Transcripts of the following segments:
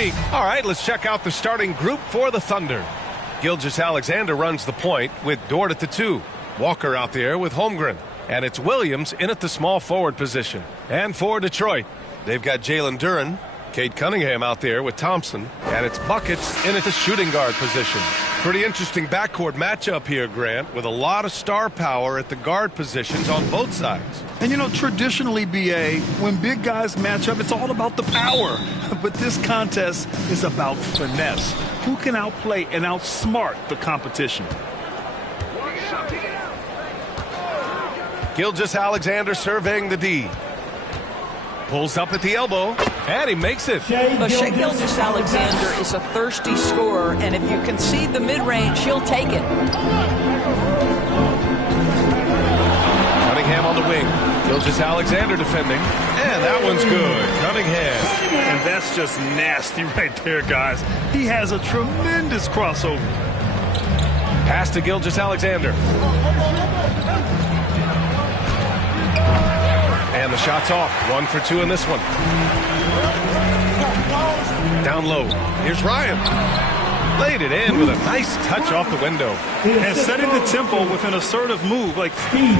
speak. All right, let's check out the starting group for the Thunder. Gilgeous-Alexander runs the point with Dort at the 2. Walker out there with Holmgren. And it's Williams in at the small forward position. And for Detroit, they've got Jalen Duren, Cade Cunningham out there with Thompson, and it's Buckets in at the shooting guard position. Pretty interesting backcourt matchup here, Grant, with a lot of star power at the guard positions on both sides. And, you know, traditionally, B.A., when big guys match up, it's all about the power. But this contest is about finesse. Who can outplay and outsmart the competition? Gilgeous-Alexander surveying the D. Pulls up at the elbow, and he makes it. But Shai Gilgeous-Alexander is a thirsty scorer, and if you concede the mid-range, he'll take it. Cunningham on the wing. Gilgeous-Alexander defending, and that one's good. Cunningham. And that's just nasty right there, guys. He has a tremendous crossover. Pass to Gilgeous-Alexander. And the shot's off. 1 for 2 in this one. Down low. Here's Ryan. Laid it in with a nice touch off the window. And setting the tempo with an assertive move. Like,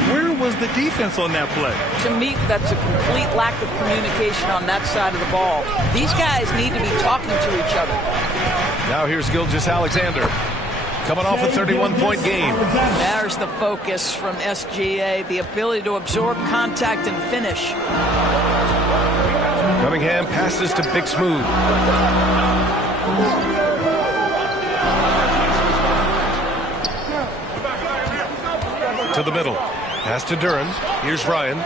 where was the defense on that play? To me, that's a complete lack of communication on that side of the ball. These guys need to be talking to each other. Now here's Gilgeous-Alexander. Coming off a 31-point game. There's the focus from SGA, the ability to absorb contact and finish. Cunningham passes to Big Smooth. To the middle. Pass to Duren. Here's Ryan.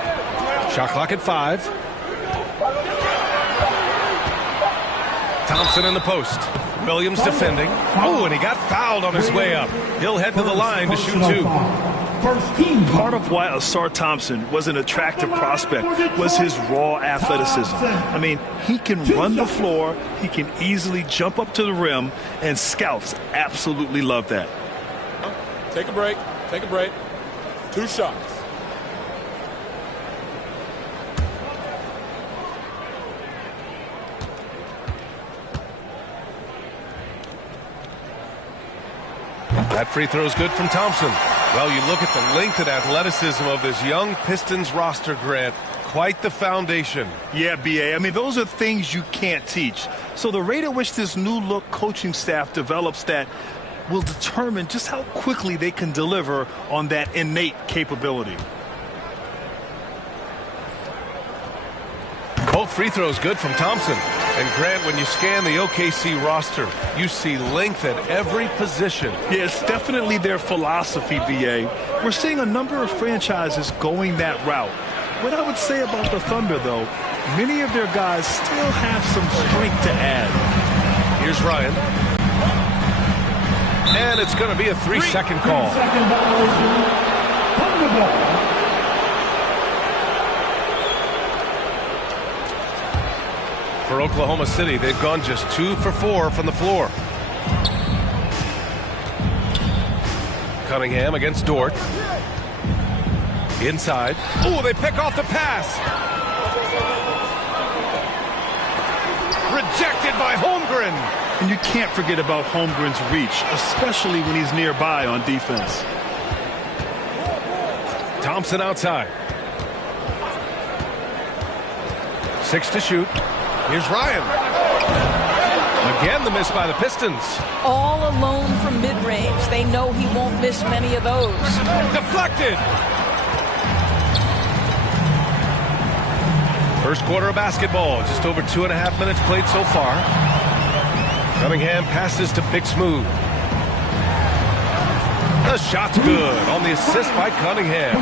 Shot clock at 5. Thompson in the post. Williams defending. Oh, and he got fouled on his way up. He'll head to the line to shoot 2. Part of why Ausar Thompson was an attractive prospect was his raw athleticism. I mean, he can run the floor, he can easily jump up to the rim, and scouts absolutely love that. Take a break. Take a break. 2 shots. That free throw is good from Thompson. Well, you look at the length and athleticism of this young Pistons roster, Grant. Quite the foundation. Yeah, B.A. I mean, those are things you can't teach. So the rate at which this new look coaching staff develops that will determine just how quickly they can deliver on that innate capability. Both free throws good from Thompson. And Grant, when you scan the OKC roster, you see length at every position. Yeah, it's definitely their philosophy, B.A. We're seeing a number of franchises going that route. What I would say about the Thunder, though, many of their guys still have some strength to add. Here's Ryan. And it's going to be a 3-second call. For Oklahoma City, they've gone just 2 for 4 from the floor. Cunningham against Dort. Inside. Oh, they pick off the pass. Rejected by Holmgren. And you can't forget about Holmgren's reach, especially when he's nearby on defense. Thompson outside. 6 to shoot. Here's Ryan. Again, the miss by the Pistons. All alone from mid-range. They know he won't miss many of those. Deflected. First quarter of basketball. Just over 2.5 minutes played so far. Cunningham passes to Big Smooth. The shot's good on the assist by Cunningham.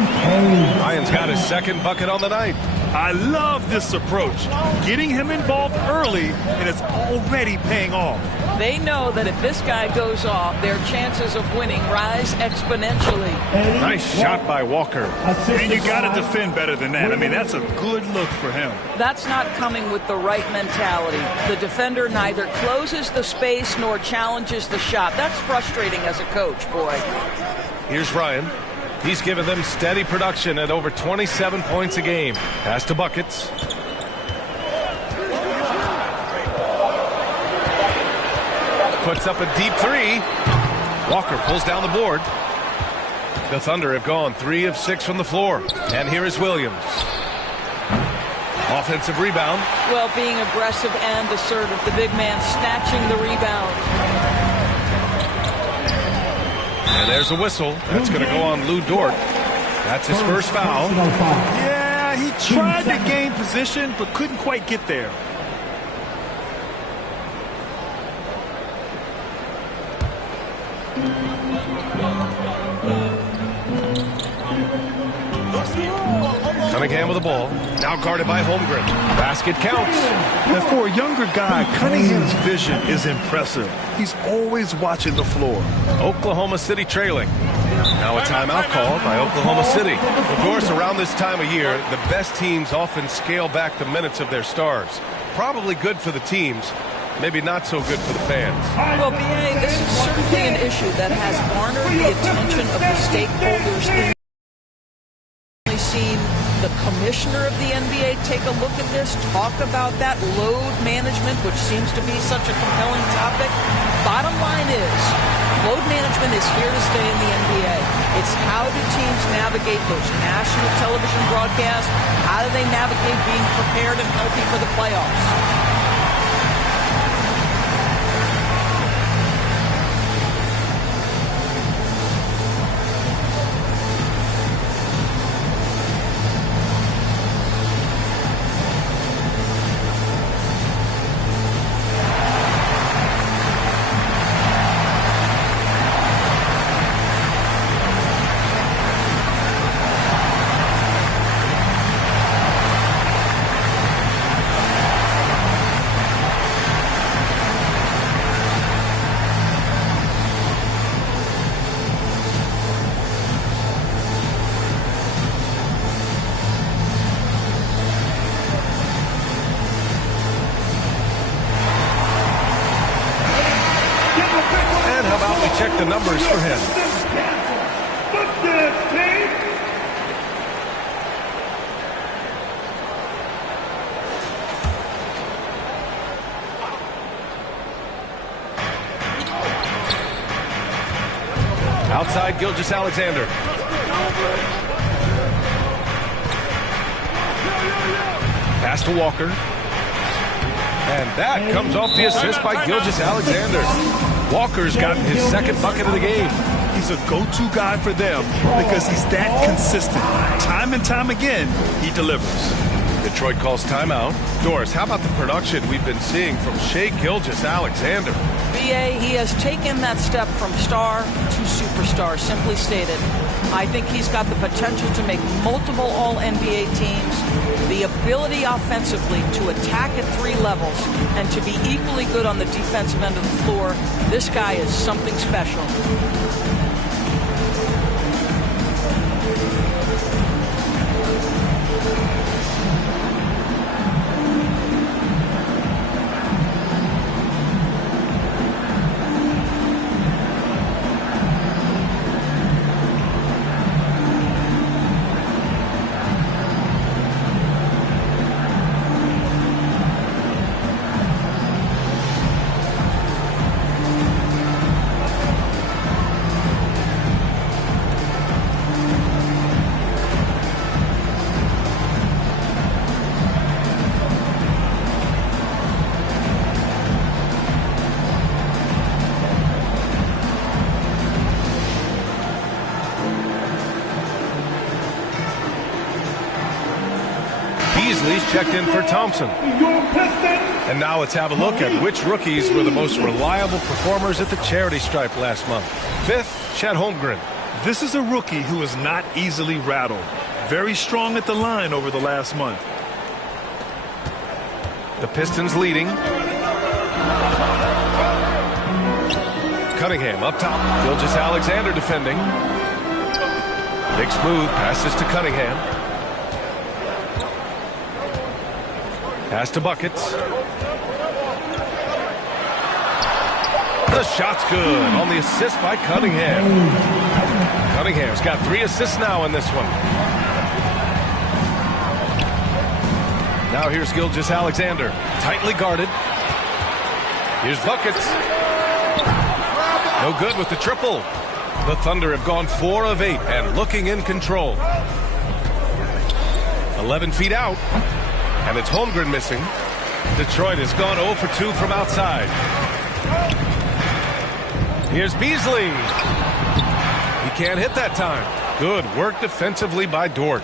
Ryan's got his second bucket on the night. I love this approach. Getting him involved early, and it's already paying off. They know that if this guy goes off, their chances of winning rise exponentially. Nice shot by Walker. And you got to defend better than that. I mean, that's a good look for him. That's not coming with the right mentality. The defender neither closes the space nor challenges the shot. That's frustrating as a coach, boy. Here's Ryan. He's given them steady production at over 27 points a game. Pass to Buckets. puts up a deep three. Walker pulls down the board. The Thunder have gone 3 of 6 from the floor. And here is Williams. Offensive rebound. Well, being aggressive and assertive. The big man snatching the rebound. And there's a whistle. That's going to go on Lou Dort. That's his first foul. Yeah, he tried to gain position, but couldn't quite get there. Cunningham with the ball. Now guarded by Holmgren. Basket counts. And for a younger guy, Cunningham's vision is impressive. He's always watching the floor. Oklahoma City trailing. Now a timeout called by Oklahoma City. Of course, around this time of year, the best teams often scale back the minutes of their stars. Probably good for the teams, maybe not so good for the fans. Well, BA, this is certainly an issue that has garnered the attention of the stakeholders. We've seen the commissioner of the NBA take a look at this, talk about that load management, which seems to be such a compelling topic. Bottom line is, load management is here to stay in the NBA. It's how do teams navigate those national television broadcasts? How do they navigate being prepared and healthy for the playoffs? Check the numbers for him. Outside, Gilgeous-Alexander. Pass to Walker. And that comes off the assist by Gilgeous-Alexander. Walker's gotten his second bucket of the game. He's a go-to guy for them because he's that consistent. Time and time again, he delivers. Detroit calls timeout. Doris, how about the production we've been seeing from Shai Gilgeous-Alexander? BA, he has taken that step from star to superstar, simply stated. I think he's got the potential to make multiple All-NBA teams, the ability offensively to attack at 3 levels, and to be equally good on the defensive end of the floor. This guy is something special. Beasley's checked in for Thompson. And now let's have a look at which rookies were the most reliable performers at the charity stripe last month. 5th, Chet Holmgren. This is a rookie who is not easily rattled. Very strong at the line over the last month. The Pistons leading. Cunningham up top. Gilgeous-Alexander defending. Big smooth passes to Cunningham. Pass to Buckets. The shot's good on the assist by Cunningham. Cunningham's got 3 assists now in this one. Now here's Gilgeous-Alexander, tightly guarded. Here's Buckets. No good with the triple. The Thunder have gone 4 of 8 and looking in control. 11 feet out, and it's Holmgren missing. Detroit has gone 0 for 2 from outside. Here's Beasley. He can't hit that time. Good work defensively by Dort.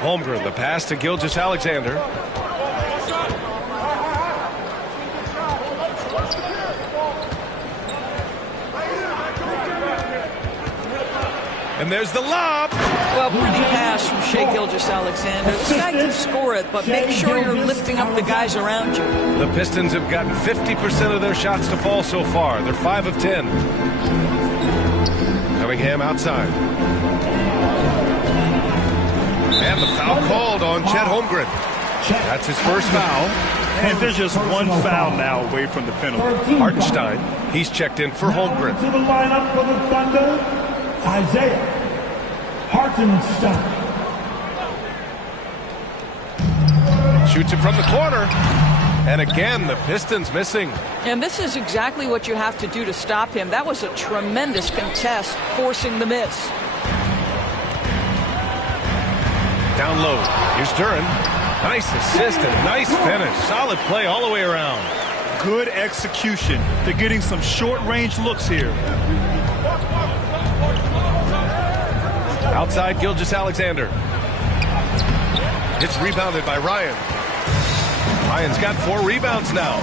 Holmgren, the pass to Gilgeous-Alexander. And there's the lob. Well, pretty pass from Shai Gilgeous-Alexander. This guy can score it, but make sure you're lifting up the guys around you. The Pistons have gotten 50% of their shots to fall so far. They're 5 of 10. Cunningham outside. And the foul called on Chet Holmgren. That's his first foul. And there's just one foul now away from the penalty. Hartenstein, he's checked in for Holmgren. To the lineup for the Thunder, Isaiah Hartenstein. Shoots it from the corner. And again, the Pistons missing. And this is exactly what you have to do to stop him. That was a tremendous contest, forcing the miss. Down low. Here's Duren. Nice assist and nice finish. Solid play all the way around. Good execution. They're getting some short-range looks here. Outside Gilgeous-Alexander. It's rebounded by Ryan. Ryan's got 4 rebounds now.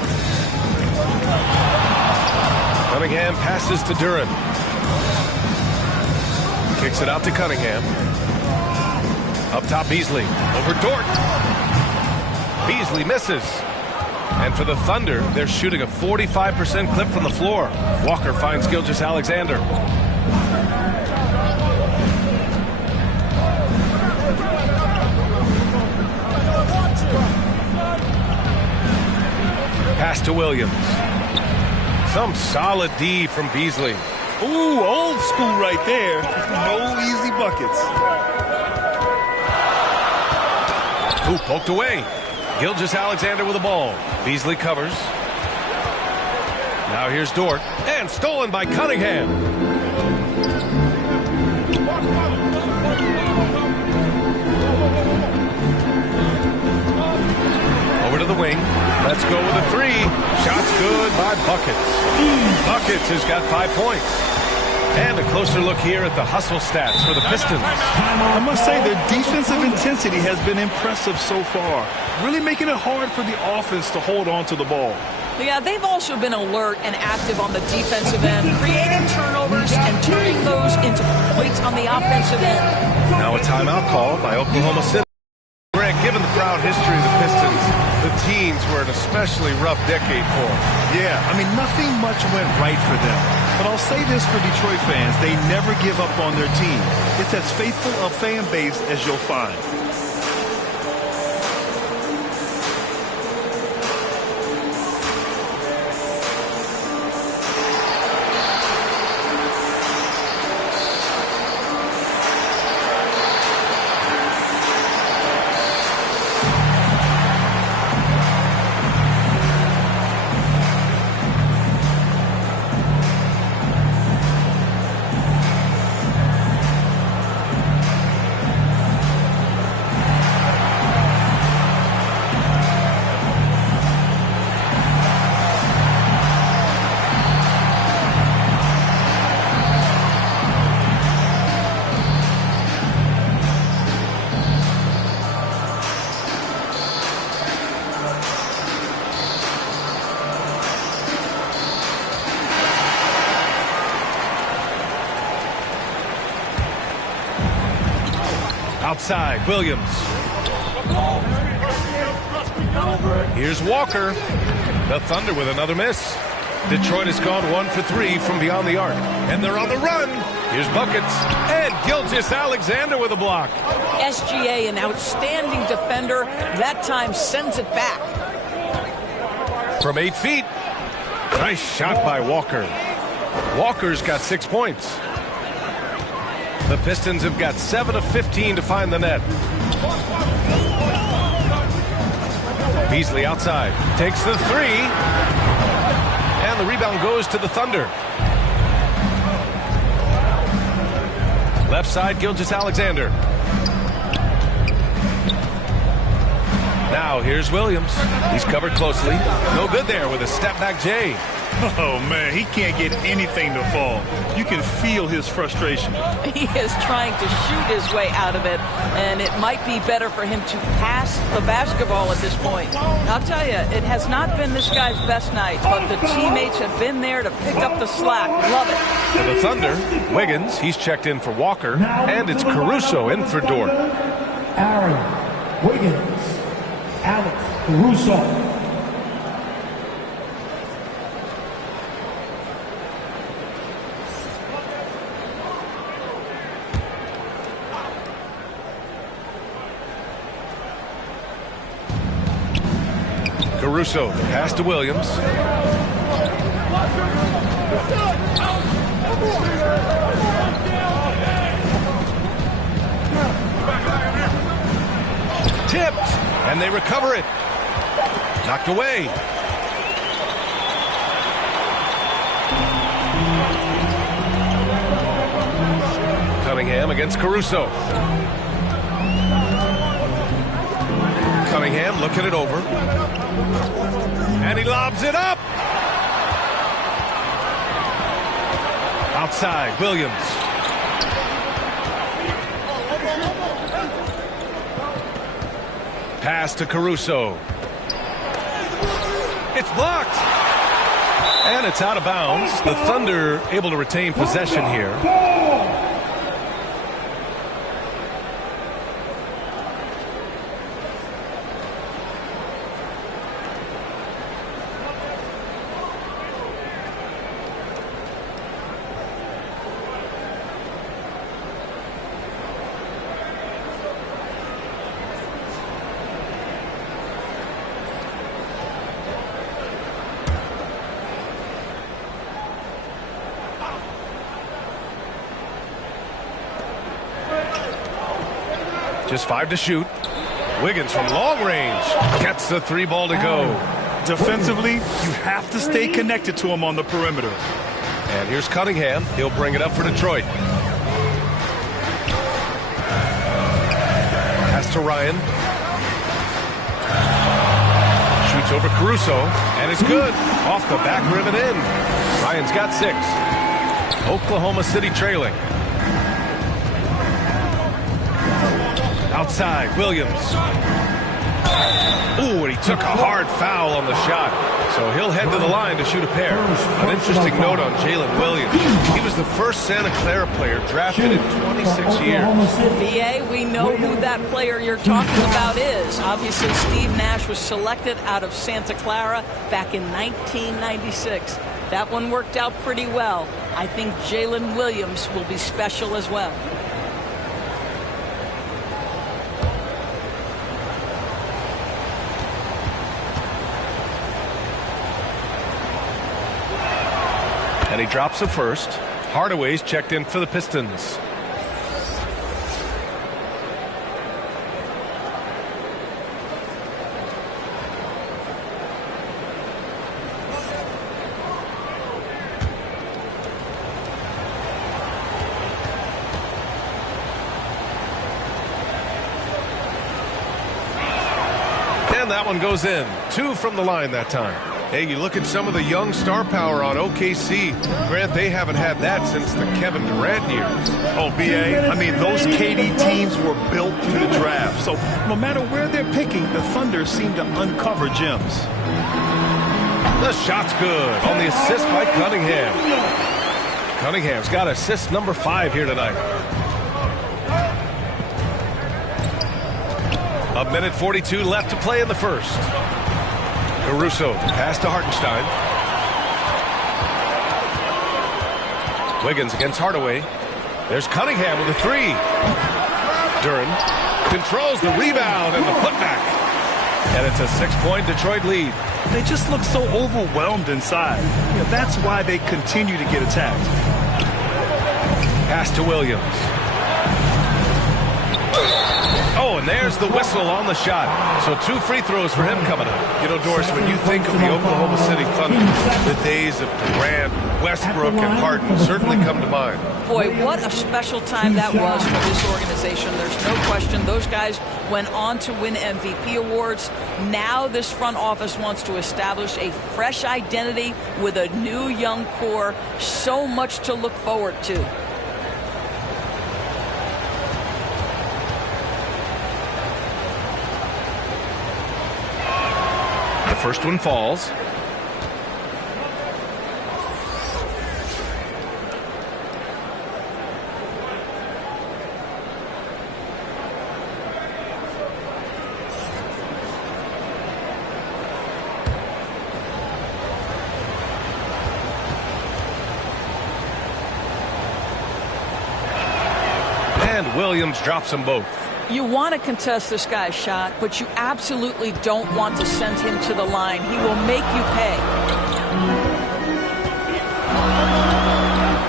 Cunningham passes to Duren. Kicks it out to Cunningham. Up top Beasley. Over Dort. Beasley misses. And for the Thunder, they're shooting a 45% clip from the floor. Walker finds Gilgeous-Alexander. Pass to Williams. Some solid D from Beasley. Ooh, old school right there. No easy buckets. Ooh, poked away. Gilgeous-Alexander with the ball. Beasley covers. Now here's Dort. And stolen by Cunningham. Over to the wing. Let's go with a 3. Shots good by Buckets. Buckets has got 5 points. And a closer look here at the hustle stats for the Pistons. I must say their defensive intensity has been impressive so far. Really making it hard for the offense to hold on to the ball. Yeah, they've also been alert and active on the defensive end, creating turnovers and turning those into points on the offensive end. Now a timeout call by Oklahoma City. Greg, given the proud history of the Pistons, the teens were an especially rough decade for them. Yeah, I mean, nothing much went right for them. But I'll say this for Detroit fans, they never give up on their team. It's as faithful a fan base as you'll find. Outside, Williams. Here's Walker. The Thunder with another miss. Detroit has gone 1 for 3 from beyond the arc. And they're on the run. Here's Buckets. And Gilgeous-Alexander with a block. SGA, an outstanding defender, that time sends it back. From 8 feet. Nice shot by Walker. Walker's got 6 points. The Pistons have got 7 of 15 to find the net. Beasley outside. Takes the 3. And the rebound goes to the Thunder. Left side, Gilgeous-Alexander. Now here's Williams. He's covered closely. No good there with a step-back J. Oh, man, he can't get anything to fall. You can feel his frustration. He is trying to shoot his way out of it, and it might be better for him to pass the basketball at this point. I'll tell you, it has not been this guy's best night, but the teammates have been there to pick up the slack. Love it. For the Thunder, Wiggins, he's checked in for Walker, and it's Caruso in for Dort. Aaron Wiggins, Alex Caruso. Caruso, the pass to Williams. Tipped, and they recover it. Knocked away. Cunningham against Caruso. Cunningham looking it over. And he lobs it up. Outside, Williams. Pass to Caruso. It's blocked. And it's out of bounds. The Thunder able to retain possession here. Just 5 to shoot. Wiggins from long range gets the 3 ball to go. Defensively, you have to stay connected to him on the perimeter. And here's Cunningham. He'll bring it up for Detroit. Pass to Ryan. Shoots over Caruso, and it's good. Off the back rim and in. Ryan's got 6. Oklahoma City trailing. Outside, Williams. Ooh, and he took a hard foul on the shot. So he'll head to the line to shoot a pair. An interesting note on Jalen Williams. He was the first Santa Clara player drafted in 26 years. BA, we know who that player you're talking about is. Obviously, Steve Nash was selected out of Santa Clara back in 1996. That one worked out pretty well. I think Jalen Williams will be special as well. And he drops the first. Hardaway's checked in for the Pistons. And that one goes in. 2 from the line that time. Hey, you look at some of the young star power on OKC. Grant, they haven't had that since the Kevin Durant years. Oh, BA, I mean, those KD teams were built through the draft. So no matter where they're picking, the Thunder seem to uncover gems. The shot's good on the assist by Cunningham. Cunningham's got assist number 5 here tonight. A minute 42 left to play in the first. Caruso, pass to Hartenstein. Wiggins against Hardaway. There's Cunningham with a 3. Duren controls the rebound and the putback. And it's a 6-point Detroit lead. They just look so overwhelmed inside. You know, that's why they continue to get attacked. Pass to Williams. Oh, and there's the whistle on the shot. So 2 free throws for him coming up. You know, Doris, when you think of the Oklahoma City Thunder, the days of Durant, Westbrook, and Harden certainly come to mind. Boy, what a special time that was for this organization. There's no question. Those guys went on to win MVP awards. Now this front office wants to establish a fresh identity with a new young core. So much to look forward to. The first one falls. And Williams drops them both. You want to contest this guy's shot, but you absolutely don't want to send him to the line. He will make you pay.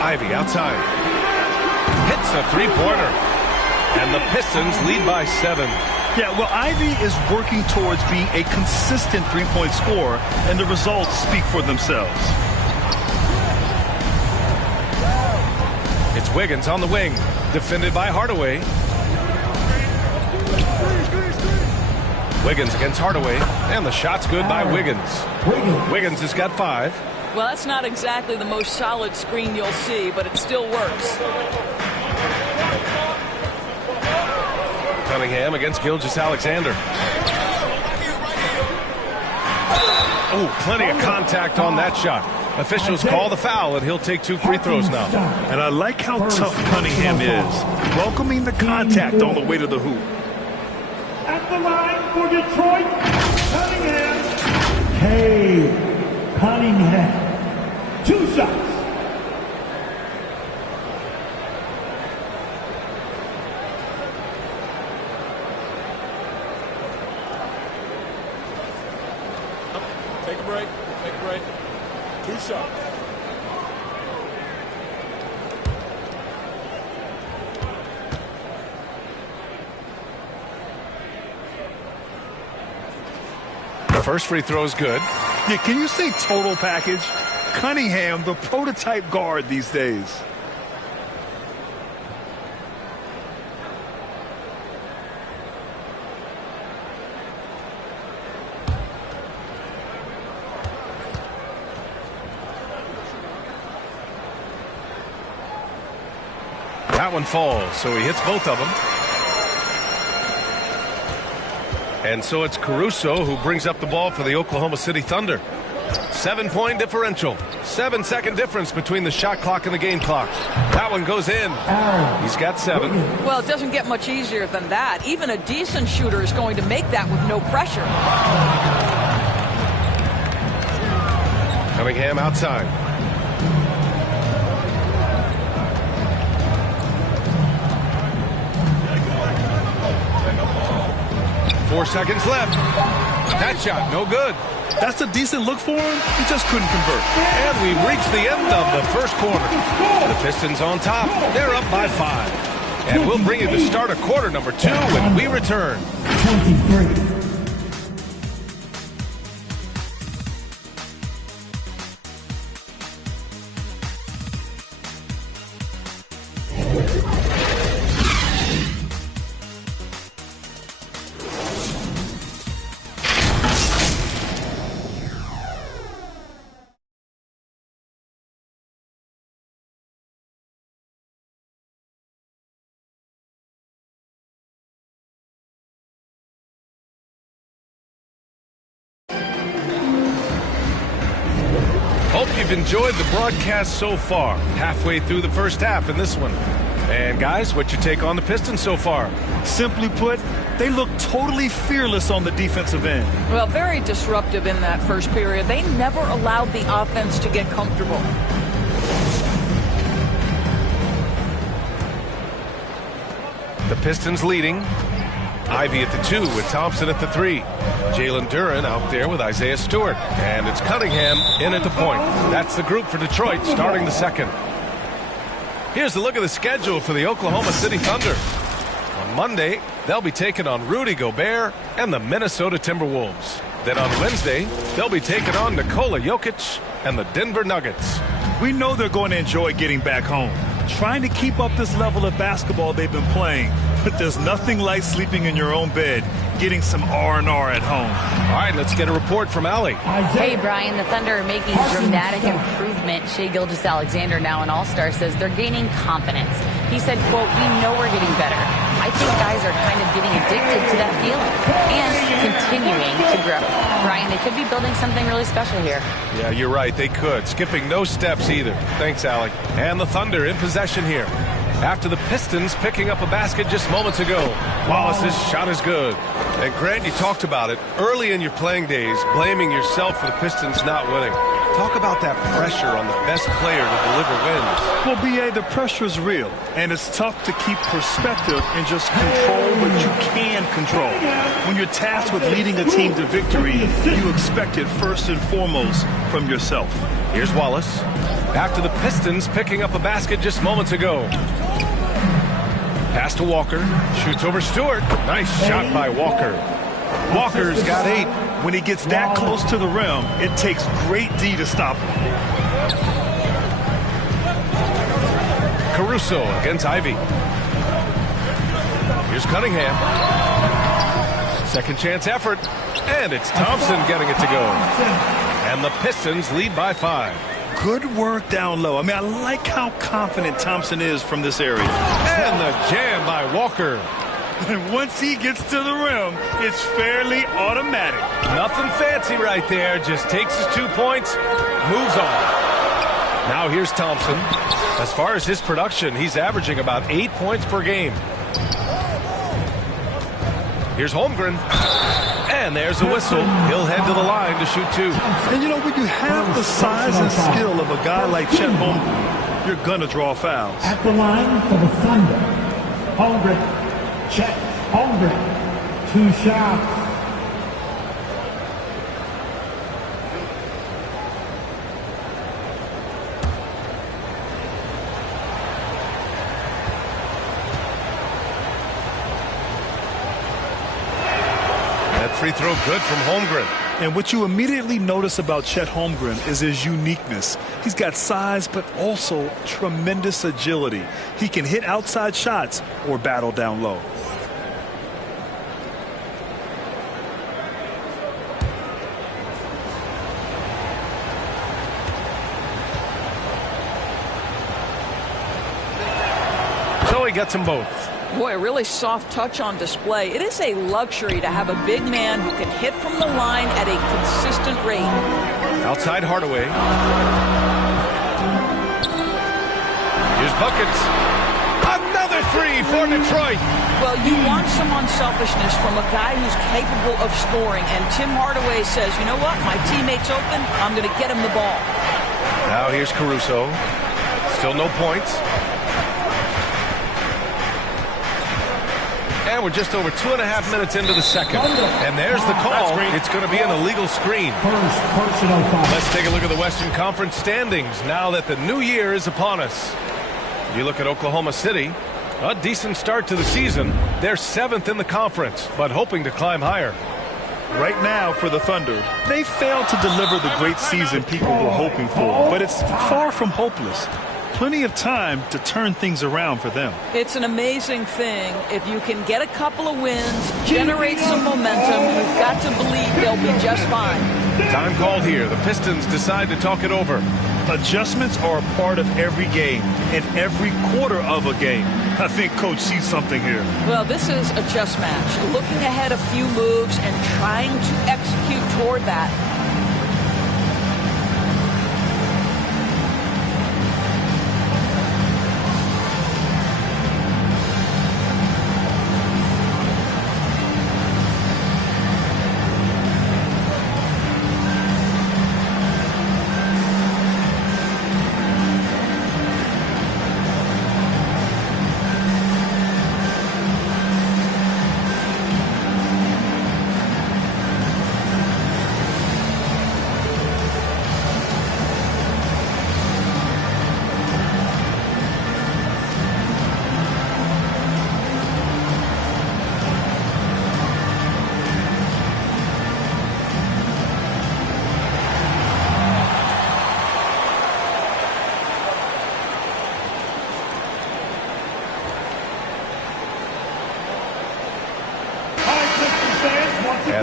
Ivey outside. Hits a three-pointer. And the Pistons lead by 7. Yeah, well, Ivey is working towards being a consistent three-point scorer, and the results speak for themselves. It's Wiggins on the wing, defended by Hardaway. Wiggins against Hardaway, and the shot's good by Wiggins. Wiggins has got 5. Well, that's not exactly the most solid screen you'll see, but it still works. Cunningham against Gilgeous-Alexander. Oh, plenty of contact on that shot. Officials call the foul, and he'll take 2 free throws now. And I like how tough Cunningham is, welcoming the contact on the way to the hoop. At the line for Detroit, Cunningham. Cade Cunningham. 2 shots. Take a break. Take a break. 2 shots. The first free throw is good. Yeah, can you say total package? Cunningham, the prototype guard these days. That one falls, so he hits both of them. And so it's Caruso who brings up the ball for the Oklahoma City Thunder. 7-point differential. 7-second difference between the shot clock and the game clock. That one goes in. He's got 7. Well, it doesn't get much easier than that. Even a decent shooter is going to make that with no pressure. Cunningham outside. Four seconds left. That shot, no good. That's a decent look for him. He just couldn't convert. And we've reached the end of the first quarter. The Pistons on top. They're up by 5. And we'll bring you the start of quarter number 2 when we return. 23. Hope you've enjoyed the broadcast so far. Halfway through the first half in this one. And guys, what's your take on the Pistons so far? Simply put, they look totally fearless on the defensive end. Well, very disruptive in that first period. They never allowed the offense to get comfortable. The Pistons leading. Ivey at the 2 with Thompson at the 3. Jalen Duren out there with Isaiah Stewart. And it's Cunningham in at the point. That's the group for Detroit starting the second. Here's a look at the schedule for the Oklahoma City Thunder. On Monday, they'll be taking on Rudy Gobert and the Minnesota Timberwolves. Then on Wednesday, they'll be taking on Nikola Jokic and the Denver Nuggets. We know they're going to enjoy getting back home, trying to keep up this level of basketball they've been playing. But there's nothing like sleeping in your own bed, getting some R&R at home. All right, let's get a report from Allie. Hey, Brian, the Thunder are making dramatic improvement. Shai Gilgeous-Alexander, now an all-star, says they're gaining confidence. He said, quote, "We know we're getting better. I think guys are kind of getting addicted to that feeling and continuing to grow." Brian, they could be building something really special here. Yeah, you're right. They could. Skipping no steps either. Thanks, Allie. And the Thunder in possession here. After the Pistons picking up a basket just moments ago. Wallace's shot is good. And Grant, you talked about it early in your playing days, blaming yourself for the Pistons not winning. Talk about that pressure on the best player to deliver wins. Well, B.A., the pressure is real, and it's tough to keep perspective and just control what you can control. When you're tasked with leading a team to victory, you expect it first and foremost from yourself. Here's Wallace. After the Pistons picking up a basket just moments ago. Pass to Walker. Shoots over Stewart. Nice shot by Walker. Walker's got 8. When he gets that close to the rim, it takes great D to stop him. Caruso against Ivy. Here's Cunningham. Second chance effort. And it's Thompson getting it to go. And the Pistons lead by 5. Good work down low. I mean, I like how confident Thompson is from this area. And the jam by Walker. And once he gets to the rim, it's fairly automatic. Nothing fancy right there. Just takes his 2 points, moves on. Now here's Thompson. As far as his production, he's averaging about 8 points per game. Here's Holmgren. And there's a whistle. He'll head to the line to shoot 2. And you know, when you have the size and skill of a guy like Chet Holmgren, you're going to draw fouls. At the line for the Thunder, Holmgren. Chet Holmgren, 2 shots. That free throw good from Holmgren. And what you immediately notice about Chet Holmgren is his uniqueness. He's got size, but also tremendous agility. He can hit outside shots or battle down low. So he gets them both. Boy, a really soft touch on display. It is a luxury to have a big man who can hit from the line at a consistent rate. Outside Hardaway. Here's buckets. Another 3 for Detroit. Well, you want some unselfishness from a guy who's capable of scoring. And Tim Hardaway says, you know what? My teammate's open. I'm going to get him the ball. Now here's Caruso. Still no points. And we're just over 2.5 minutes into the second. And there's the call. It's going to be an illegal screen. First personal foul. Let's take a look at the Western Conference standings now that the new year is upon us. You look at Oklahoma City, a decent start to the season. They're 7th in the conference, but hoping to climb higher. Right now for the Thunder, they failed to deliver the great season people were hoping for, but it's far from hopeless. Plenty of time to turn things around for them. It's an amazing thing. If you can get a couple of wins, generate some momentum, you've got to believe they'll be just fine. Time called here. The Pistons decide to talk it over. Adjustments are a part of every game and every quarter of a game. I think Coach sees something here. Well, this is a chess match. Looking ahead a few moves and trying to execute toward that.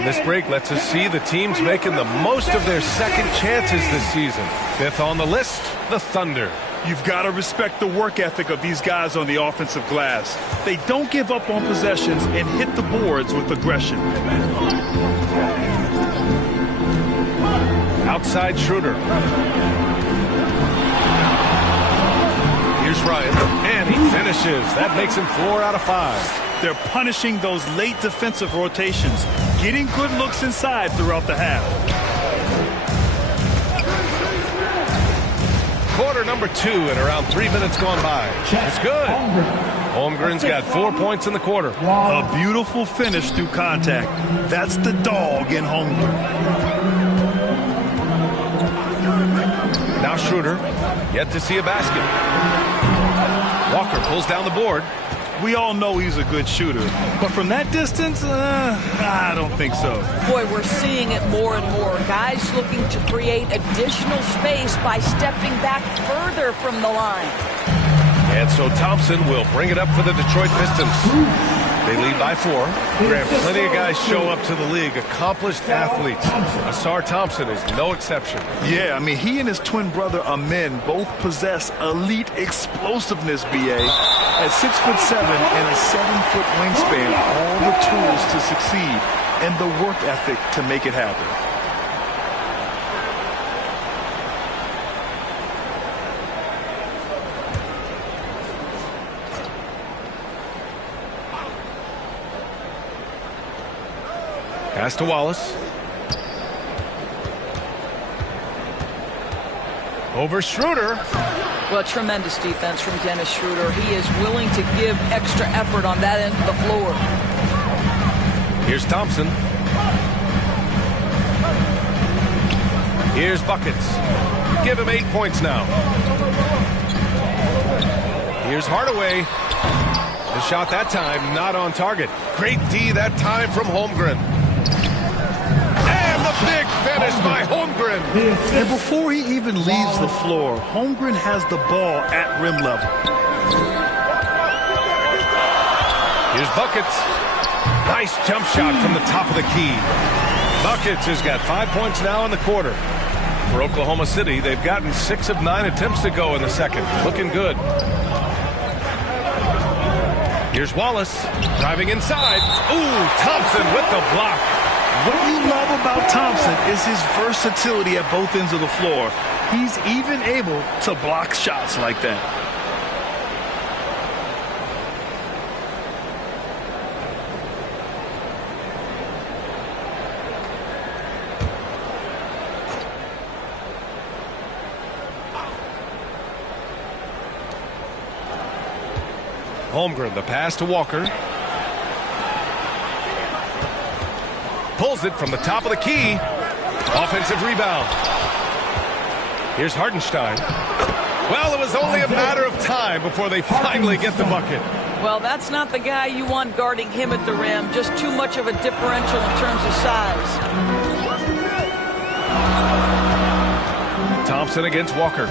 And this break lets us see the teams making the most of their second chances this season. Fifth on the list, the Thunder. You've got to respect the work ethic of these guys on the offensive glass. They don't give up on possessions and hit the boards with aggression. Outside Schroeder. Here's Ryan, and he finishes. That makes him 4 out of 5. They're punishing those late defensive rotations, getting good looks inside throughout the half. Quarter number 2 and around 3 minutes gone by. It's good. Holmgren's got 4 points in the quarter. A beautiful finish through contact. That's the dog in Holmgren. Now Schroeder, yet to see a basket. Walker pulls down the board. We all know he's a good shooter, but from that distance, I don't think so. Boy, we're seeing it more and more. Guys looking to create additional space by stepping back further from the line. And so Thompson will bring it up for the Detroit Pistons. They lead by 4. Graham, plenty of guys show up to the league, accomplished athletes. Ausar Thompson is no exception. Yeah, I mean, he and his twin brother Amin both possess elite explosiveness, B.A. At 6'7" and a 7-foot wingspan, all the tools to succeed and the work ethic to make it happen. Pass to Wallace. Over Schroeder. Well, tremendous defense from Dennis Schroeder. He is willing to give extra effort on that end of the floor. Here's Thompson. Here's Buckets. Give him 8 points now. Here's Hardaway. The shot that time not on target. Great D that time from Holmgren. And the big finish by Holmgren. And before he even leaves the floor, Holmgren has the ball at rim level. Here's Buckets. Nice jump shot from the top of the key. Buckets has got 5 points now in the quarter. For Oklahoma City, they've gotten 6 of 9 attempts to go in the second. Looking good. Here's Wallace driving inside. Ooh, Thompson with the block. What you love about Thompson is his versatility at both ends of the floor. He's even able to block shots like that. Holmgren, the pass to Walker. Pulls it from the top of the key. Offensive rebound. Here's Hartenstein. Well, it was only a matter of time before they finally get the bucket. Well, that's not the guy you want guarding him at the rim. Just too much of a differential in terms of size. Thompson against Walker.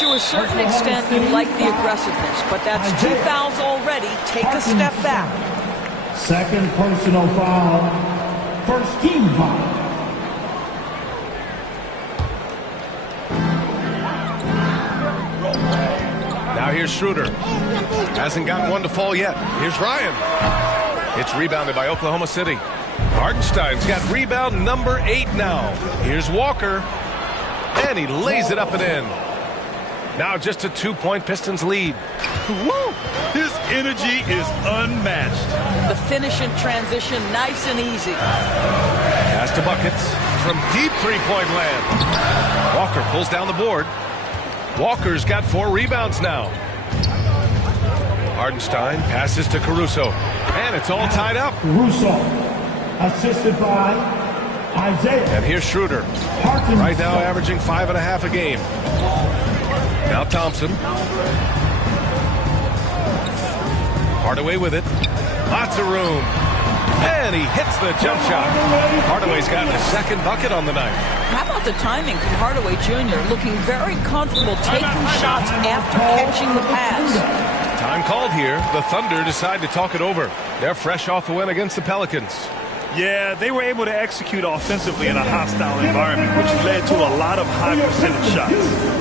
To a certain extent, you like the aggressiveness, but that's 2 fouls already. Take a step back. Second personal foul. First team foul. Now here's Schroeder. Hasn't gotten one to fall yet. Here's Ryan. It's rebounded by Oklahoma City. Hartenstein's got rebound number 8 now. Here's Walker. And he lays it up and in. Now just a 2-point Pistons lead. Woo! His energy is unmatched. The finish in transition, nice and easy. Pass to Buckets from deep three-point land. Walker pulls down the board. Walker's got 4 rebounds now. Hartenstein passes to Caruso. And it's all tied up. Caruso, assisted by Isaiah. And here's Schroeder. Right now averaging 5.5 a game. Now Thompson. Hardaway with it. Lots of room. And he hits the jump shot. Hardaway's gotten a second bucket on the night. How about the timing from Hardaway Jr. looking very comfortable taking shots after catching the pass. Time called here. The Thunder decide to talk it over. They're fresh off a win against the Pelicans. Yeah, they were able to execute offensively in a hostile environment, which led to a lot of high percentage shots.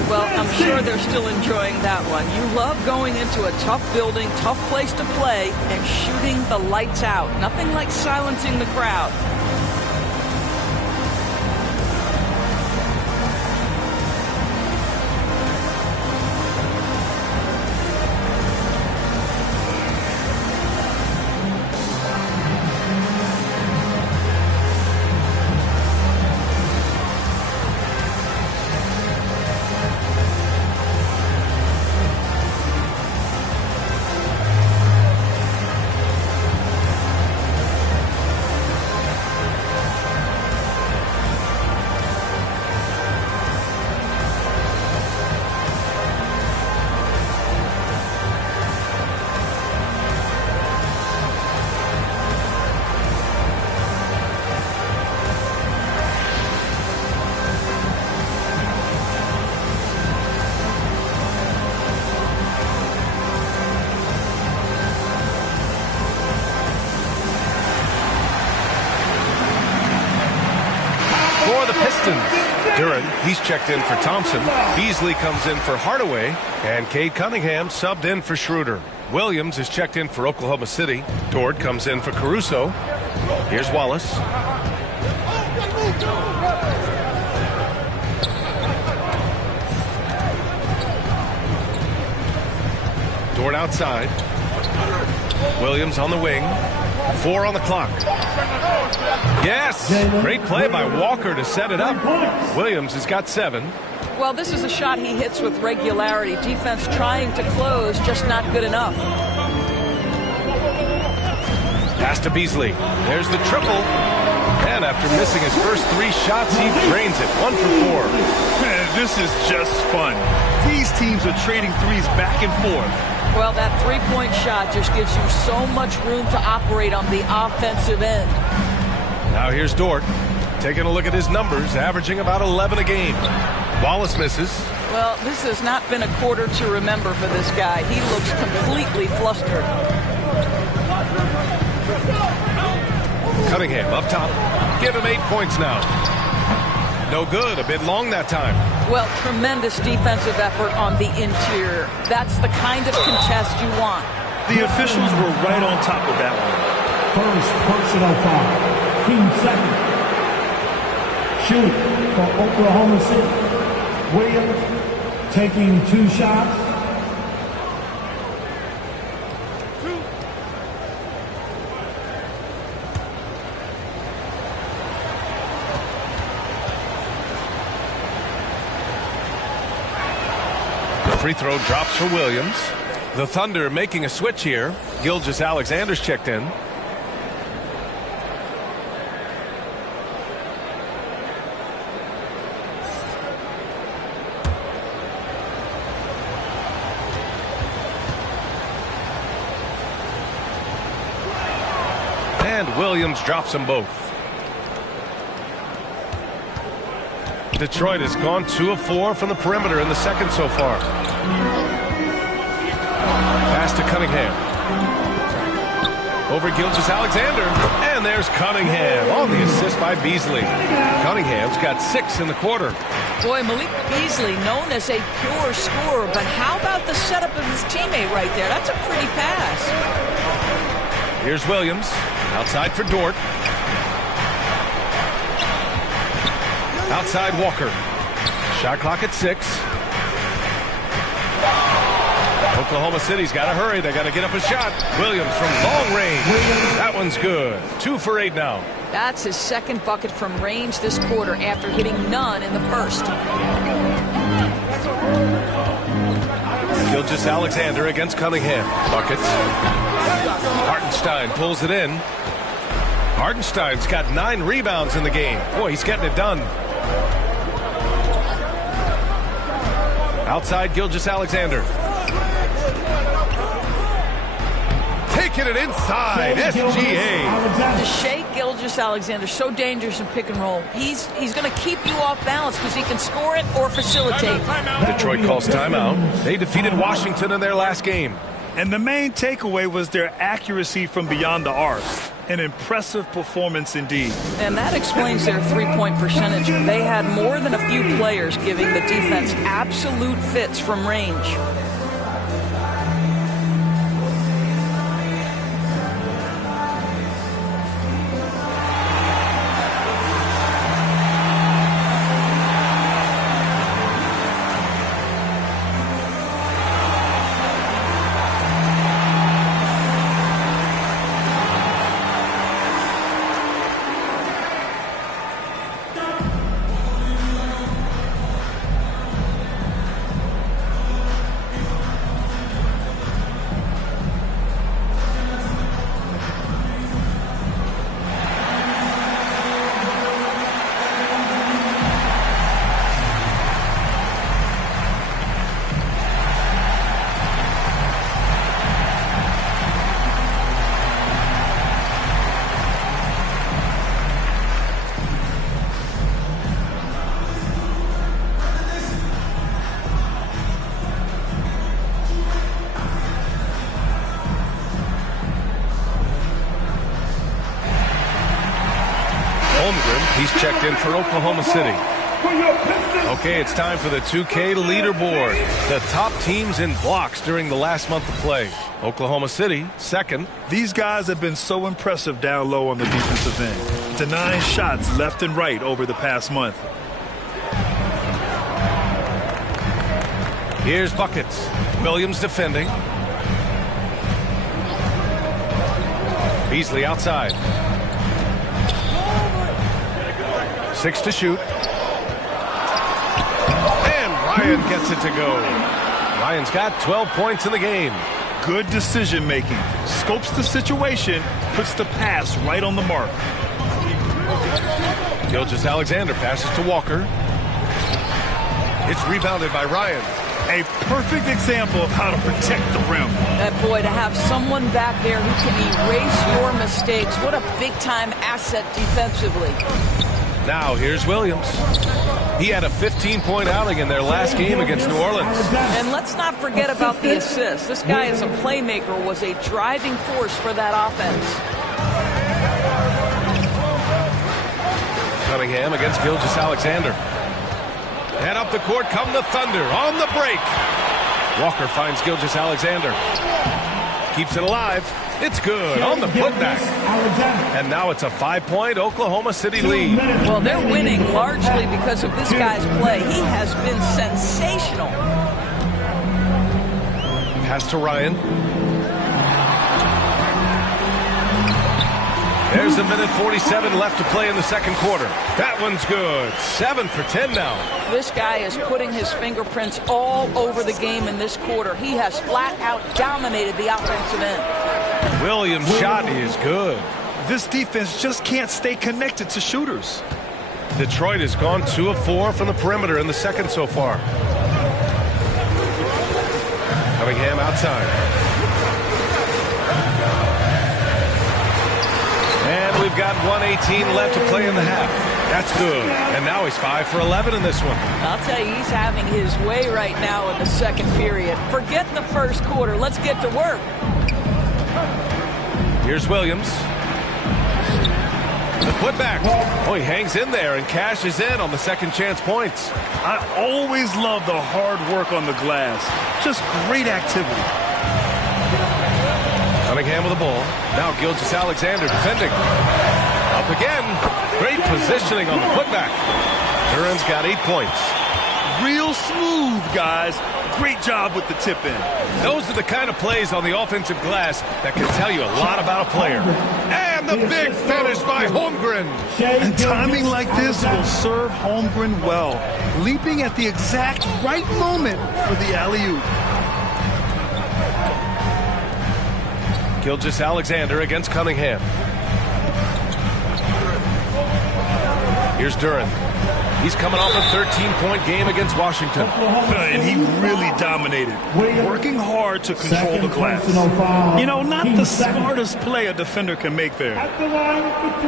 Well, I'm sure they're still enjoying that one. You love going into a tough building, tough place to play, and shooting the lights out. Nothing like silencing the crowd. Duren, he's checked in for Thompson. Beasley comes in for Hardaway. And Cade Cunningham subbed in for Schroeder. Williams is checked in for Oklahoma City. Dort comes in for Caruso. Here's Wallace. Dort outside. Williams on the wing. 4 on the clock. Yes! Great play by Walker to set it up. Williams has got 7. Well, this is a shot he hits with regularity. Defense trying to close, just not good enough. Pass to Beasley. There's the triple. And after missing his first 3 shots, he drains it. 1 for 4. Man, this is just fun. These teams are trading threes back and forth. Well, that three-point shot just gives you so much room to operate on the offensive end. Now here's Dort. Taking a look at his numbers, averaging about 11 a game. Wallace misses. Well, this has not been a quarter to remember for this guy. He looks completely flustered. Cunningham up top. Give him 8 points now. No good. A bit long that time. Well, tremendous defensive effort on the interior. That's the kind of contest you want. The officials were right on top of that one. First personal foul. Team second. Shooting for Oklahoma City. Williams taking 2 shots. Free throw drops for Williams. The Thunder making a switch here. Gilgeous-Alexander's checked in. And Williams drops them both. Detroit has gone 2 of 4 from the perimeter in the second so far. Pass to Cunningham. Over Gilgeous-Alexander. And there's Cunningham on the assist by Beasley. Cunningham's got 6 in the quarter. Boy, Malik Beasley, known as a pure scorer, but how about the setup of his teammate right there? That's a pretty pass. Here's Williams. Outside for Dort. Outside Walker. Shot clock at 6. Oklahoma City's got to hurry. They got to get up a shot. Williams from long range. That one's good. 2 for 8 now. That's his second bucket from range this quarter after hitting none in the first. Gilgeous-Alexander against Cunningham. Buckets. Hartenstein pulls it in. Hartenstein's got 9 rebounds in the game. Boy, he's getting it done. Outside Gilgeous-Alexander. Taking it inside. SGA. Shai Gilgeous-Alexander, so dangerous in pick and roll. He's going to keep you off balance because he can score it or facilitate. Detroit calls timeout. They defeated Washington in their last game. And the main takeaway was their accuracy from beyond the arc. An impressive performance indeed. And that explains their three-point percentage. They had more than a few players giving the defense absolute fits from range. He's checked in for Oklahoma City. Okay, it's time for the 2K leaderboard. The top teams in blocks during the last month of play. Oklahoma City, second. These guys have been so impressive down low on the defensive end, denying shots left and right over the past month. Here's buckets. Williams defending. Beasley outside. 6 to shoot. And Ryan gets it to go. Ryan's got 12 points in the game. Good decision making. Scopes the situation, puts the pass right on the mark. Gilgeous-Alexander passes to Walker. It's rebounded by Ryan. A perfect example of how to protect the rim. That boy, to have someone back there who can erase your mistakes. What a big-time asset defensively. Now here's Williams. He had a 15-point outing in their last game against New Orleans. And let's not forget about the assist. This guy as a playmaker was a driving force for that offense. Cunningham against Gilgeous-Alexander. And up the court come the Thunder on the break. Walker finds Gilgeous-Alexander. Keeps it alive. It's good on the putback. And now it's a 5-point Oklahoma City lead. Well, they're winning largely because of this guy's play. He has been sensational. Pass to Ryan. There's a minute 47 left to play in the second quarter. That one's good. 7 for 10 now. This guy is putting his fingerprints all over the game in this quarter. He has flat out dominated the offensive end. Williams' shot is good. This defense just can't stay connected to shooters. Detroit has gone 2 of 4 from the perimeter in the second so far. Cunningham outside. And we've got 1:18 left to play in the half. That's good. And now he's 5 for 11 in this one. I'll tell you, he's having his way right now in the second period. Forget the first quarter. Let's get to work. Here's Williams. The putback. Oh, he hangs in there and cashes in on the second chance points. I always love the hard work on the glass. Just great activity. Cunningham with the ball. Now Gilgeous-Alexander defending. Up again. Great positioning on the putback. Duran's got 8 points. Real smooth, guys. Great job with the tip in. Those are the kind of plays on the offensive glass that can tell you a lot about a player. And the big finish by Holmgren. And timing like this will serve Holmgren well. Leaping at the exact right moment for the alley-oop. Gilgeous-Alexander against Cunningham. Here's Duran. He's coming off a 13-point game against Washington. And he really dominated, working hard to control the glass. You know, not the smartest play a defender can make there. At the line for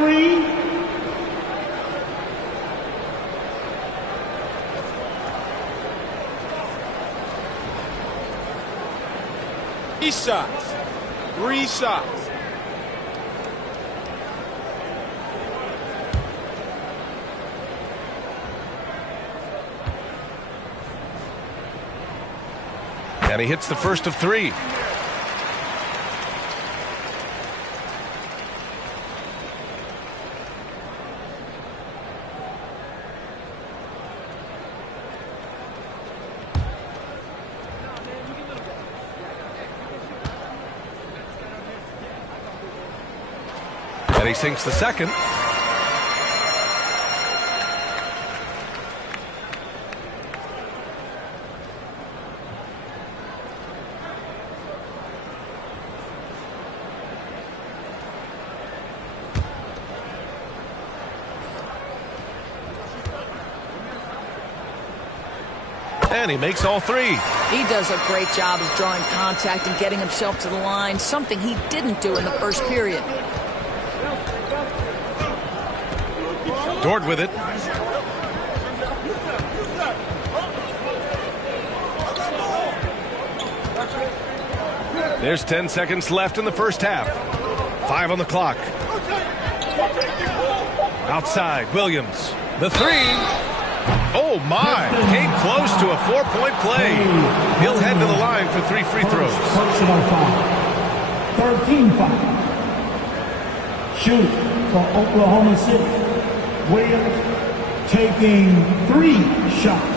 3. 3 shots. 3 shots. And he hits the first of 3. And he sinks the second. And he makes all 3. He does a great job of drawing contact and getting himself to the line, something he didn't do in the first period. Dort with it. There's 10 seconds left in the first half. 5 on the clock. Outside, Williams. The 3. Oh, my. Came close to a 4-point play. He'll head to the line for 3 free throws. Personal foul. 13 foul. Shoot for Oklahoma City. Williams taking 3 shots.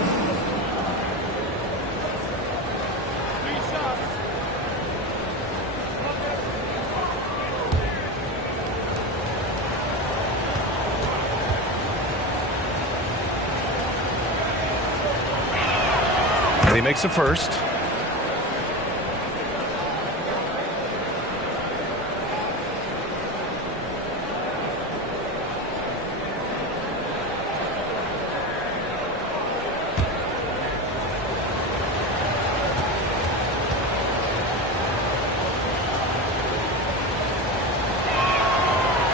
And he makes a first.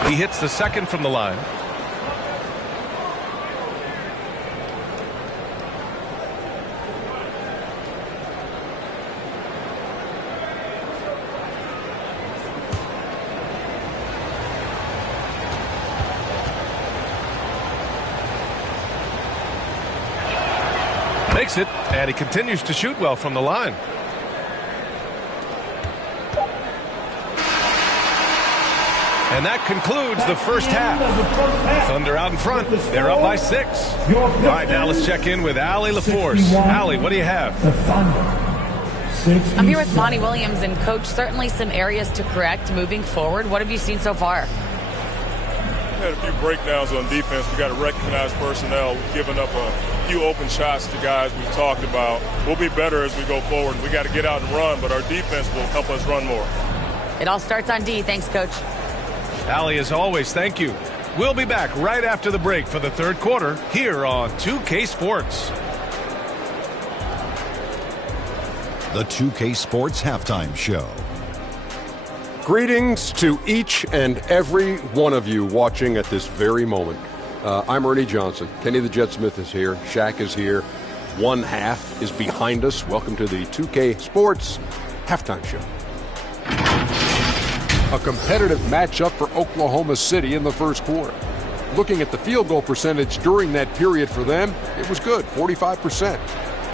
He hits the second from the line. Makes it, and he continues to shoot well from the line. And that concludes the first half. Thunder out in front. They're up by 6. All right, now let's check in with Allie LaForce. Allie, what do you have? The Thunder. I'm here with Monty Williams, and Coach, certainly some areas to correct moving forward. What have you seen so far? We had a few breakdowns on defense. We got to recognize personnel. We've given up a few open shots to guys we've talked about. We'll be better as we go forward. We got to get out and run, but our defense will help us run more. It all starts on D. Thanks, Coach. Allie, as always, thank you. We'll be back right after the break for the third quarter here on 2K Sports. The 2K Sports Halftime Show. Greetings to each and every one of you watching at this very moment. I'm Ernie Johnson. Kenny the Jet Smith is here. Shaq is here. One half is behind us. Welcome to the 2K Sports Halftime Show. A competitive matchup for Oklahoma City in the first quarter. Looking at the field goal percentage during that period for them, it was good, 45%.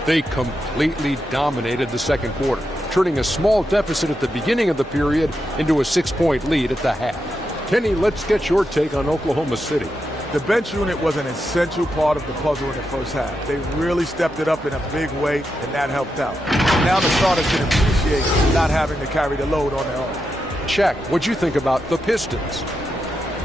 They completely dominated the second quarter, turning a small deficit at the beginning of the period into a 6-point lead at the half. Kenny, let's get your take on Oklahoma City. The bench unit was an essential part of the puzzle in the first half. They really stepped it up in a big way, and that helped out. Now the starters can appreciate not having to carry the load on their own. Check. What'd you think about the Pistons?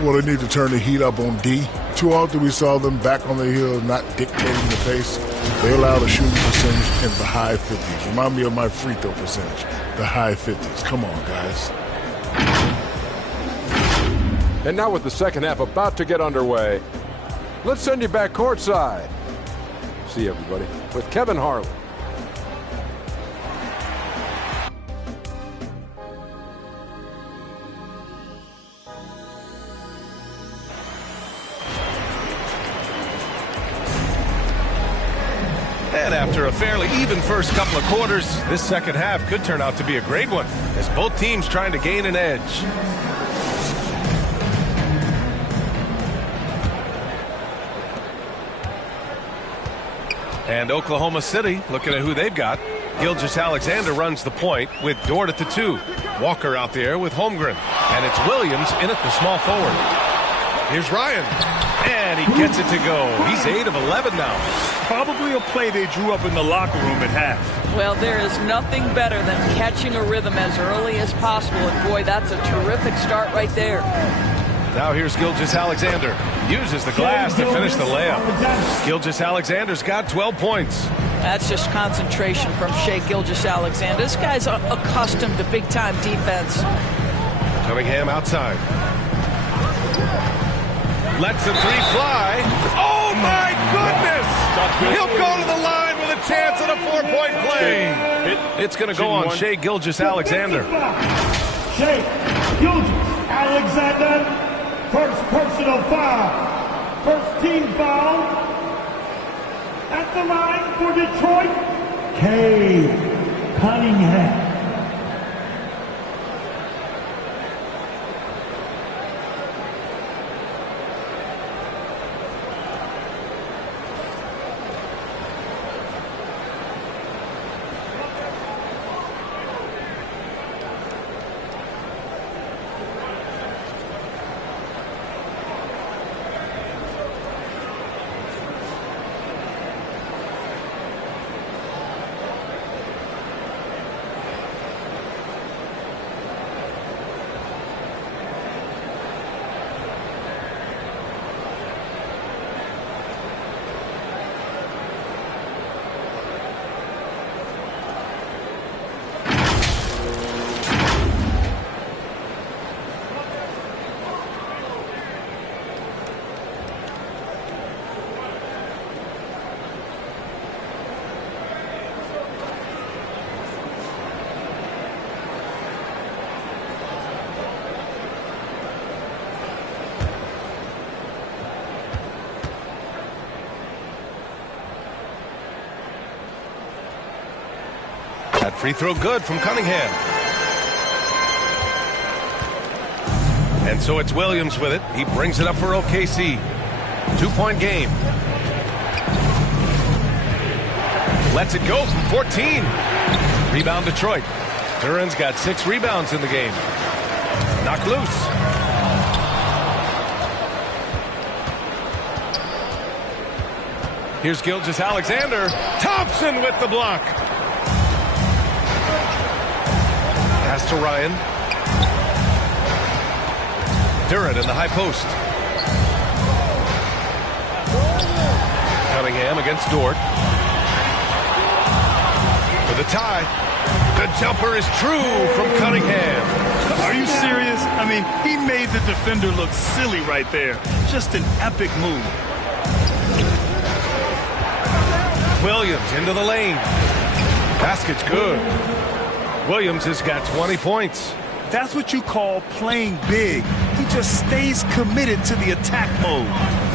Well, they need to turn the heat up on D. Too often we saw them back on the hill, not dictating the pace. They allowed a shooting percentage in the high 50s. Remind me of my free throw percentage, the high 50s. Come on, guys. And now with the second half about to get underway, let's send you back courtside. See you, everybody, with Kevin Harlan. And after a fairly even first couple of quarters, this second half could turn out to be a great one as both teams trying to gain an edge. And Oklahoma City, looking at who they've got. Gilgeous-Alexander runs the point with Dort at the 2. Walker out there with Holmgren. And it's Williams in at the small forward. Here's Ryan. And he gets it to go. He's 8 of 11 now. Probably a play they drew up in the locker room at half. Well, there is nothing better than catching a rhythm as early as possible. And boy, that's a terrific start right there. Now here's Gilgeous-Alexander. Uses the glass to finish the layup. Gilgeous-Alexander's got 12 points. That's just concentration from Shai Gilgeous-Alexander. This guy's accustomed to big-time defense. Cunningham outside. Lets the 3 fly. Oh, my goodness! He'll go to the line with a chance at a 4-point play. It's going to go on Shai Gilgeous-Alexander. Shai Gilgeous-Alexander. First personal foul. First team foul. At the line for Detroit, Cade Cunningham. That free throw good from Cunningham. And so it's Williams with it. He brings it up for OKC. 2-point game. Lets it go from 14. Rebound Detroit. Duran's got 6 rebounds in the game. Knocked loose. Here's Gilgeous-Alexander. Thompson with the block. Pass to Ryan. Duran in the high post. Cunningham against Dort. For the tie. The jumper is true from Cunningham. Are you serious? I mean, he made the defender look silly right there. Just an epic move. Williams into the lane. Basket's good. Williams has got 20 points. That's what you call playing big. He just stays committed to the attack mode.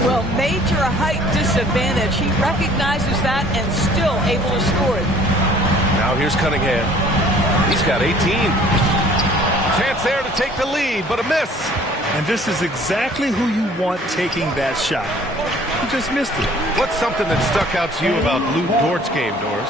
Well, major height disadvantage. He recognizes that and still able to score it. Now here's Cunningham. He's got 18. Chance there to take the lead, but a miss. And this is exactly who you want taking that shot. He just missed it. What's something that stuck out to you about Lou Dort's game, Doris?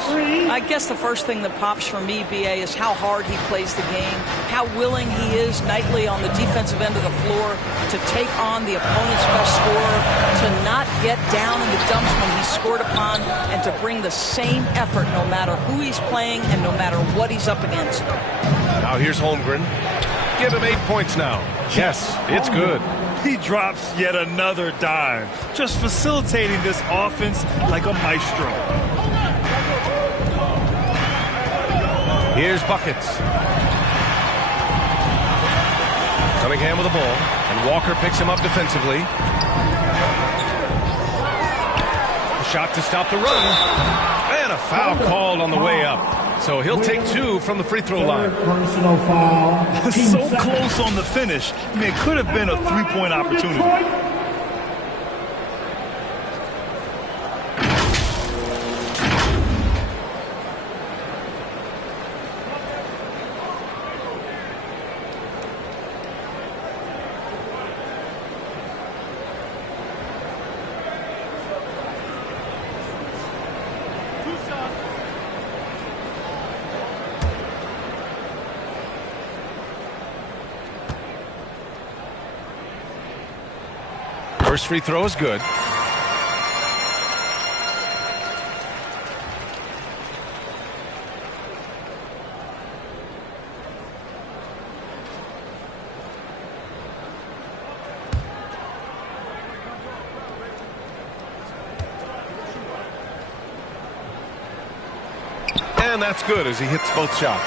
I guess the first thing that pops for me, BA, is how hard he plays the game, how willing he is nightly on the defensive end of the floor to take on the opponent's best scorer, to not get down in the dumps when he's scored upon, and to bring the same effort no matter who he's playing and no matter what he's up against. Now here's Holmgren. Give him 8 points now. Yes, it's good. He drops yet another dime, just facilitating this offense like a maestro. Here's buckets. Cunningham with the ball, and Walker picks him up defensively. A shot to stop the run, and a foul called on the way up. So he'll take 2 from the free throw line. Personal foul. So close on the finish. I mean, it could have been a 3-point opportunity. First free throw is good. And that's good as he hits both shots.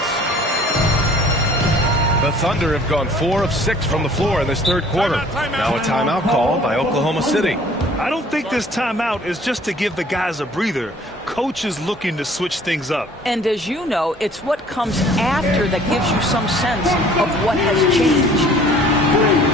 The Thunder have gone 4 of 6 from the floor in this third quarter. Now a timeout called by Oklahoma City. I don't think this timeout is just to give the guys a breather. Coach is looking to switch things up. And as you know, it's what comes after that gives you some sense of what has changed.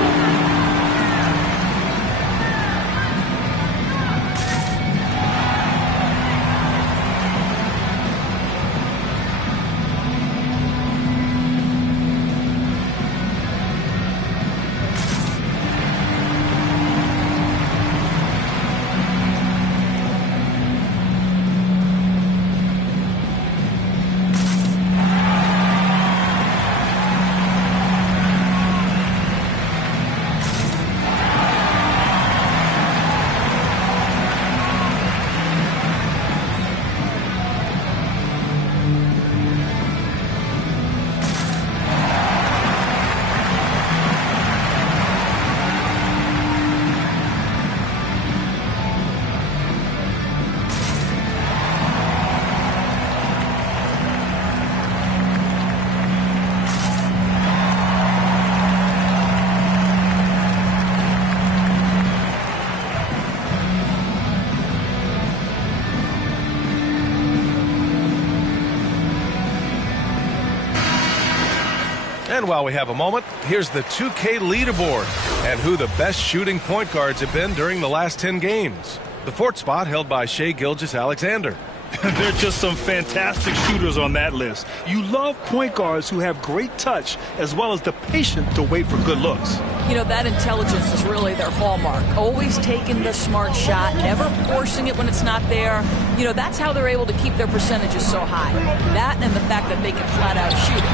And while we have a moment, here's the 2K leaderboard and who the best shooting point guards have been during the last 10 games. The 4th spot held by Shai Gilgeous-Alexander. There are just some fantastic shooters on that list. You love point guards who have great touch as well as the patience to wait for good looks. You know, that intelligence is really their hallmark. Always taking the smart shot, never forcing it when it's not there. You know, that's how they're able to keep their percentages so high. That and the fact that they can flat out shoot it.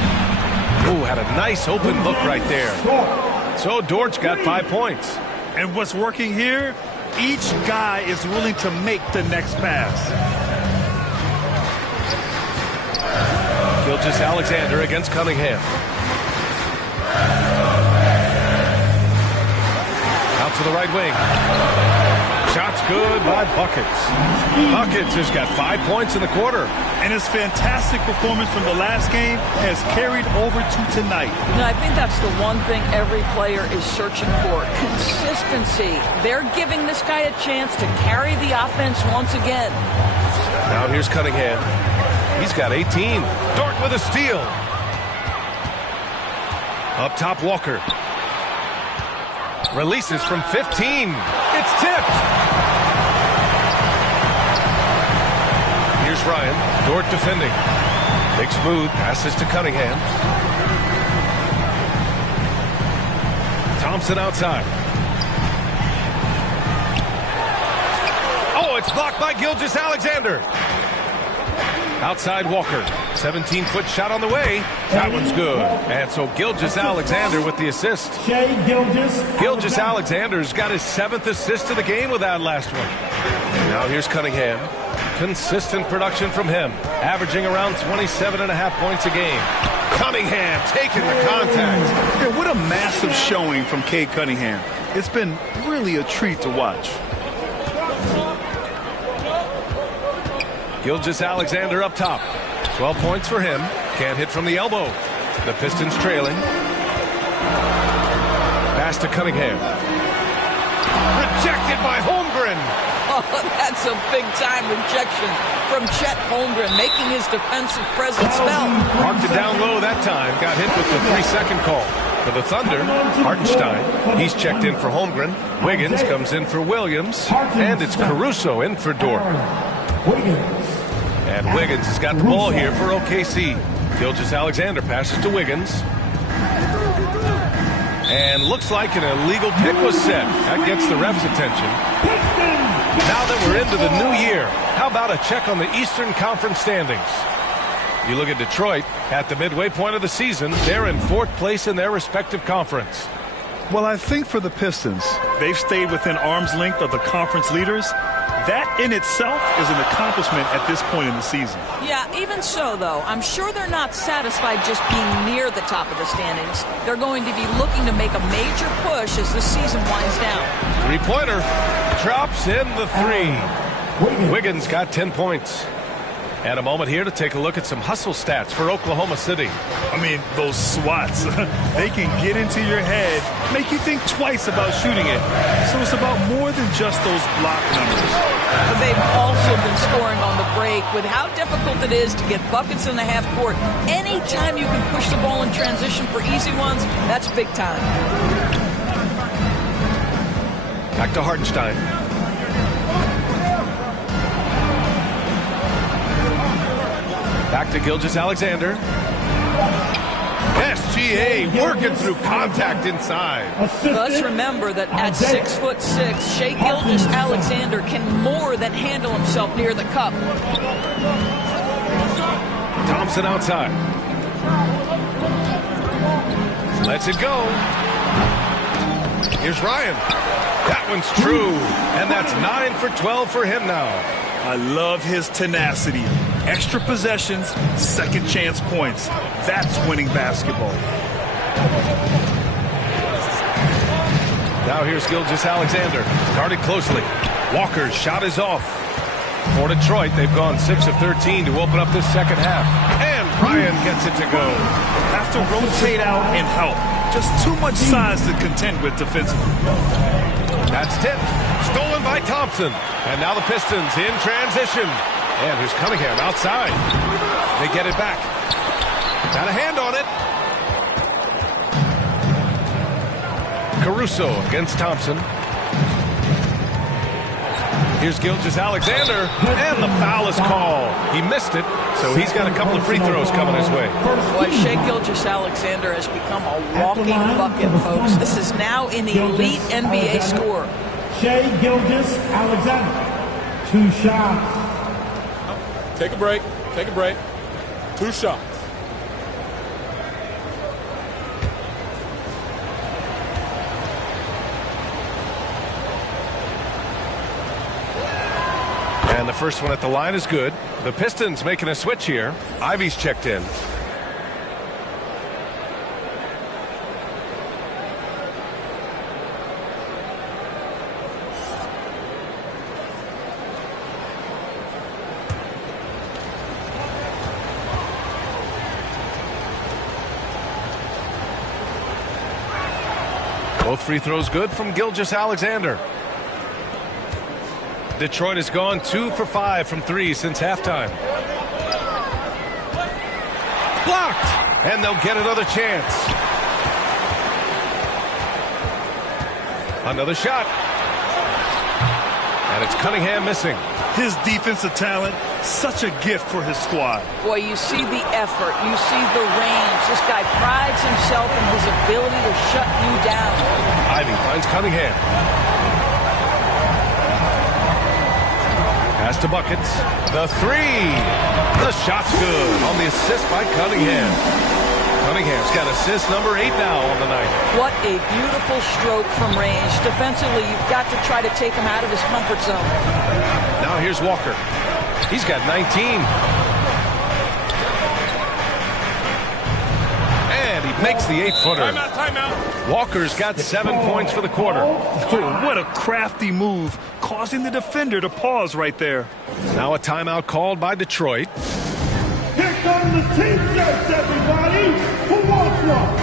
Ooh, had a nice open look right there. So Dortch got 5 points. And what's working here? Each guy is willing to make the next pass. Gilgeous-Alexander against Cunningham. Out to the right wing. Shot's good by Buckets. Buckets has got 5 points in the quarter. And his fantastic performance from the last game has carried over to tonight. No, I think that's the one thing every player is searching for. Consistency. They're giving this guy a chance to carry the offense once again. Now here's Cunningham. He's got 18. Dort with a steal. Up top, Walker. Releases from 15. It's tipped. Here's Ryan. Dort defending. Big smooth. Passes to Cunningham. Thompson outside. Oh, it's blocked by Gilgeous-Alexander. Outside Walker. 17-foot shot on the way. That one's good. And so Gilgeous-Alexander with the assist. Gilgeous-Alexander's got his 7th assist of the game with that last one. Now here's Cunningham. Consistent production from him. Averaging around 27.5 points a game. Cunningham taking the contact. Yeah, what a massive showing from Cade Cunningham. It's been really a treat to watch. Gilgeous-Alexander up top. 12 points for him. Can't hit from the elbow. The Pistons trailing. Pass to Cunningham. Rejected by Holmgren. Oh, that's a big-time rejection from Chet Holmgren, making his defensive presence felt. Marked it down low that time. Got hit with the 3-second call. For the Thunder, Hartenstein. He's checked in for Holmgren. Wiggins comes in for Williams. And it's Caruso in for Dort. And Wiggins has got the ball here for OKC. Gilgeous-Alexander passes to Wiggins. And looks like an illegal pick was set. That gets the ref's attention. Now that we're into the new year, how about a check on the Eastern Conference standings? You look at Detroit, at the midway point of the season, they're in 4th place in their respective conference. Well, I think for the Pistons, they've stayed within arm's length of the conference leaders. That in itself is an accomplishment at this point in the season. Yeah, even so, though, I'm sure they're not satisfied just being near the top of the standings. They're going to be looking to make a major push as the season winds down. Three-pointer. Drops in the three. Wiggins got 10 points. And a moment here to take a look at some hustle stats for Oklahoma City. I mean, those swats, they can get into your head, make you think twice about shooting it. So it's about more than just those block numbers. They've also been scoring on the break. With how difficult it is to get buckets in the half court, anytime you can push the ball in transition for easy ones, that's big time. Back to Hartenstein. Back to Gilgeous-Alexander. SGA working through contact inside. Let's remember that at 6'6", Shai Gilgeous-Alexander can more than handle himself near the cup. Thompson outside. Lets it go. Here's Ryan. That one's true. And that's 9 for 12 for him now. I love his tenacity. Extra possessions, second chance points. That's winning basketball. Now here's Gilgeous-Alexander. Guarded closely. Walker's shot is off. For Detroit, they've gone 6 of 13 to open up this second half. And Ryan gets it to go. Have to rotate out and help. Just too much size to contend with defensively. That's tipped. Stolen by Thompson. And now the Pistons in transition. And here's Cunningham outside. They get it back. Got a hand on it. Caruso against Thompson. Here's Gilgeous-Alexander. And the foul is called. He missed it, so he's got a couple of free throws coming his way. Boy, Shai Gilgeous-Alexander has become a walking bucket, folks. This is now an elite NBA scorer. Shai Gilgeous-Alexander. 2 shots. Take a break. Take a break. 2 shots. And the first one at the line is good. The Pistons making a switch here. Ivy's checked in. Both free throws good from Gilgeous-Alexander. Detroit has gone 2 for 5 from 3 since halftime. Blocked! And they'll get another chance. Another shot. And it's Cunningham missing. His defensive talent, such a gift for his squad. Boy, you see the effort. You see the range. This guy prides himself in his ability to shut you down. Ivy finds Cunningham. Pass to Buckets. The three. The shot's good on the assist by Cunningham. Cunningham's got assist number 8 now on the night. What a beautiful stroke from range. Defensively, you've got to try to take him out of his comfort zone. Now here's Walker. He's got 19. And he makes the 8-footer. Timeout, timeout. Walker's got 7 points for the quarter. Oh, what a crafty move, causing the defender to pause right there. Now a timeout called by Detroit. Here come the team shirts, everybody. Who wants one?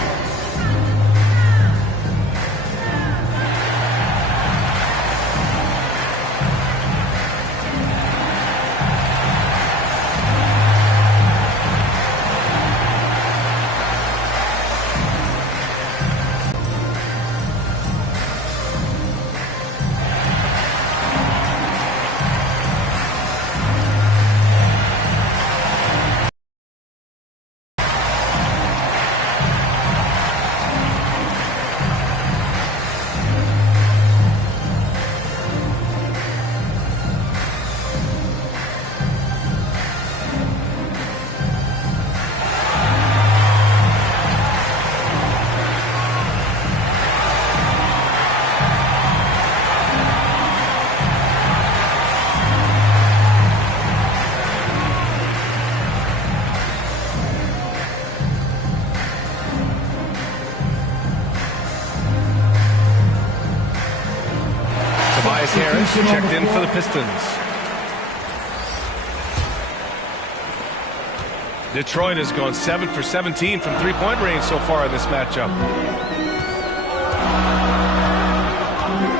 checked in for the Pistons. Detroit has gone 7 for 17 from three-point range so far in this matchup.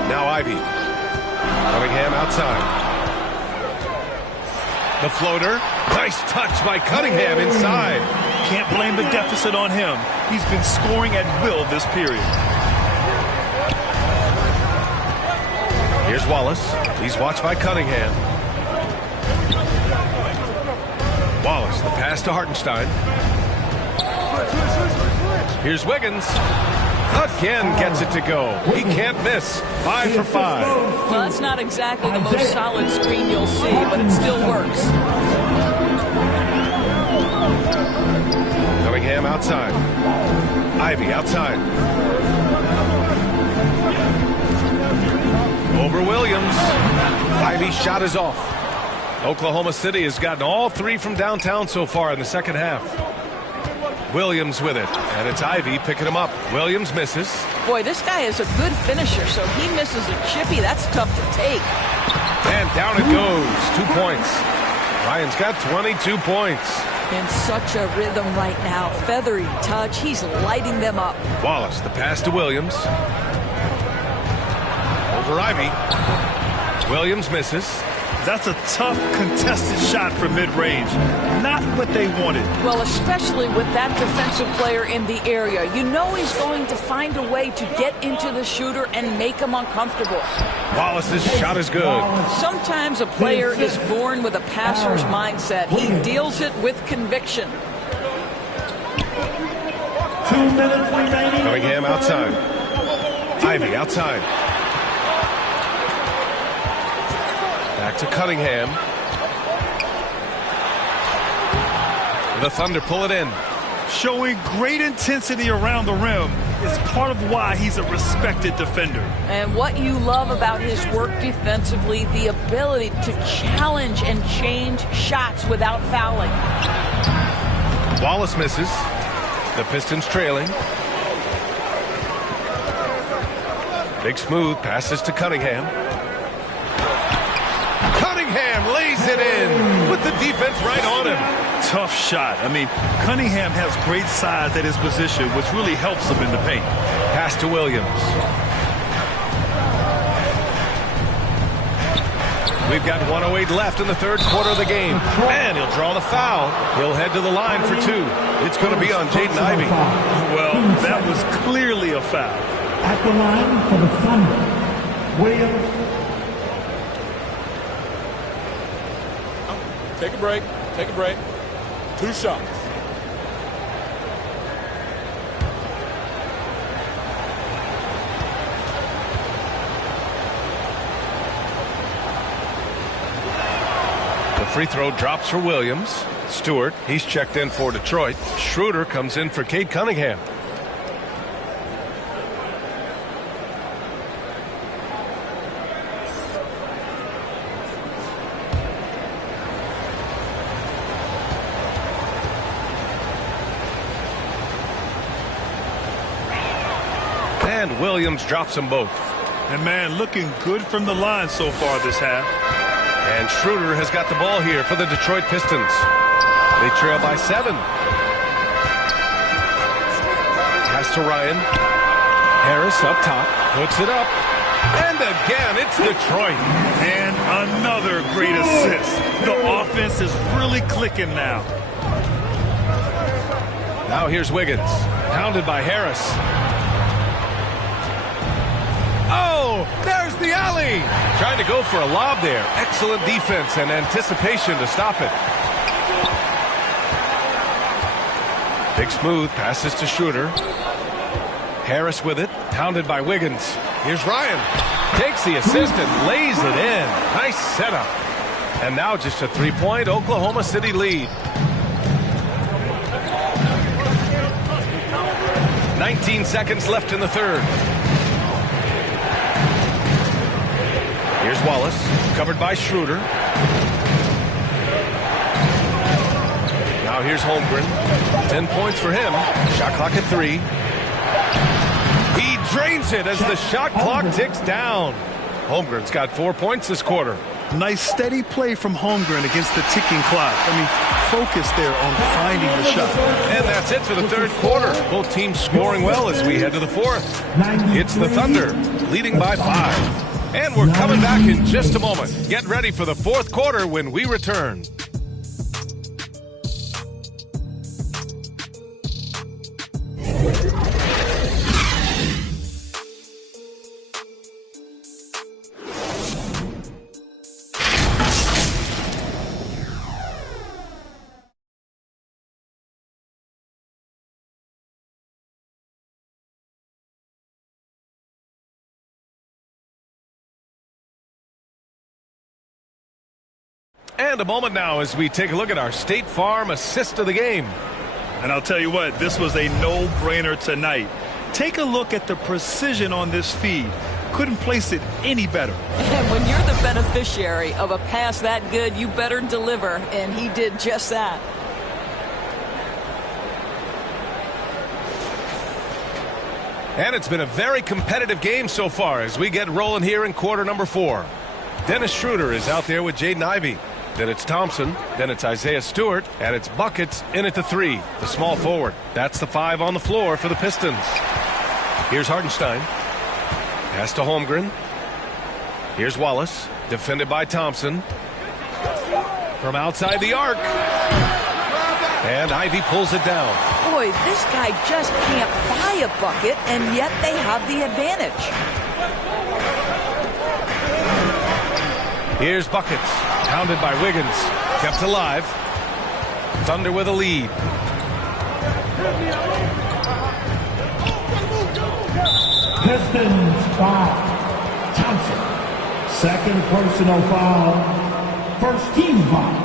Now Ivy. Cunningham outside. The floater. Nice touch by Cunningham inside. Can't blame the deficit on him. He's been scoring at will this period. Here's Wallace. He's watched by Cunningham. Wallace, the pass to Hartenstein. Here's Wiggins. Again gets it to go. He can't miss. 5 for 5. Well, that's not exactly the most solid screen you'll see, but it still works. Cunningham outside. Ivy outside. Over Williams. Ivy's shot is off. Oklahoma City has gotten all three from downtown so far in the second half. Williams with it, and it's Ivy picking him up. Williams misses. Boy, this guy is a good finisher, so he misses a chippy. That's tough to take. And down it goes. 2 points. Ryan's got 22 points. In such a rhythm right now. Feathery touch. He's lighting them up. Wallace, the pass to Williams. Over Ivy. Williams misses. That's a tough, contested shot from mid-range. Not what they wanted. Well, especially with that defensive player in the area. You know he's going to find a way to get into the shooter and make him uncomfortable. Wallace's shot is good. Sometimes a player is born with a passer's mindset. He deals it with conviction. 2 minutes remaining. Cunningham outside. Ivy outside. Back to Cunningham. The Thunder pull it in. Showing great intensity around the rim is part of why he's a respected defender. And what you love about his work defensively, the ability to challenge and change shots without fouling. Wallace misses. The Pistons trailing. Big Smooth passes to Cunningham. Cunningham lays it in with the defense right on him. Tough shot. I mean, Cunningham has great size at his position, which really helps him in the paint. Pass to Williams. We've got 1:08 left in the third quarter of the game. And he'll draw the foul. He'll head to the line for two. It's going to be on Jaden Ivey. Well, that was clearly a foul. At the line for the Thunder, Williams. Take a break. Take a break. 2 shots. The free throw drops for Williams. Stewart, he's checked in for Detroit. Schroeder comes in for Cade Cunningham. And Williams drops them both. And, man, looking good from the line so far this half. And Schroeder has got the ball here for the Detroit Pistons. They trail by 7. Pass to Ryan. Harris up top. Puts it up. And again, it's Detroit. And another great assist. The offense is really clicking now. Now here's Wiggins. Pounded by Harris. Oh, there's the alley. Trying to go for a lob there. Excellent defense and anticipation to stop it. Big Smooth passes to Schroeder. Harris with it. Pounded by Wiggins. Here's Ryan. Takes the assist and lays it in. Nice setup. And now just a 3-point Oklahoma City lead. 19 seconds left in the third. Here's Wallace, covered by Schroeder. Now here's Holmgren. 10 points for him. Shot clock at 3. He drains it as the shot clock ticks down. Holmgren's got 4 points this quarter. Nice steady play from Holmgren against the ticking clock. I mean, focus there on finding the shot. And that's it for the third quarter. Both teams scoring well as we head to the fourth. It's the Thunder leading by 5. And we're coming back in just a moment. Get ready for the fourth quarter when we return. And a moment now as we take a look at our State Farm assist of the game. And I'll tell you what, this was a no-brainer tonight. Take a look at the precision on this feed. Couldn't place it any better. And when you're the beneficiary of a pass that good, you better deliver, and he did just that. And it's been a very competitive game so far as we get rolling here in quarter number 4. Dennis Schroeder is out there with Jaden Ivey. Then it's Thompson, then it's Isaiah Stewart, and it's Buckets in at the 3, the small forward. That's the 5 on the floor for the Pistons. Here's Hartenstein. Pass to Holmgren. Here's Wallace, defended by Thompson. From outside the arc. And Ivey pulls it down. Boy, this guy just can't buy a bucket, and yet they have the advantage. Here's Buckets, pounded by Wiggins, kept alive. Thunder with a lead. Pistons foul. Thompson. Second personal foul. First team foul.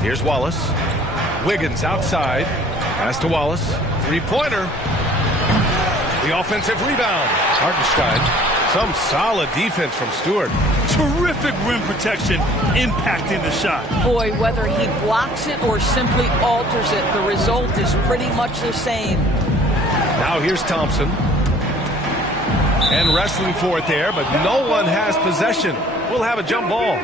Here's Wallace. Wiggins outside. Pass to Wallace. Three-pointer. The offensive rebound. Hartenstein. Some solid defense from Stewart. Terrific rim protection impacting the shot. Boy, whether he blocks it or simply alters it, the result is pretty much the same. Now here's Thompson. And wrestling for it there, but no one has possession. We'll have a jump ball.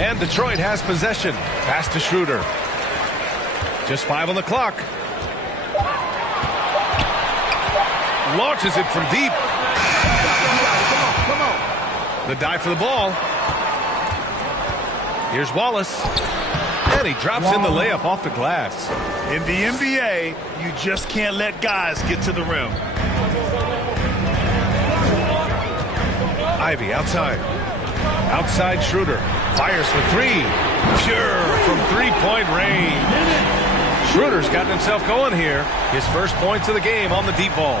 And Detroit has possession. Pass to Schroeder. Just 5 on the clock. Launches it from deep. The dive for the ball. Here's Wallace. And he drops in the layup off the glass. In the NBA, you just can't let guys get to the rim. Ivey outside. Outside Schroeder. Fires for 3. Pure from three-point range. Schroeder's gotten himself going here. His first points of the game on the deep ball.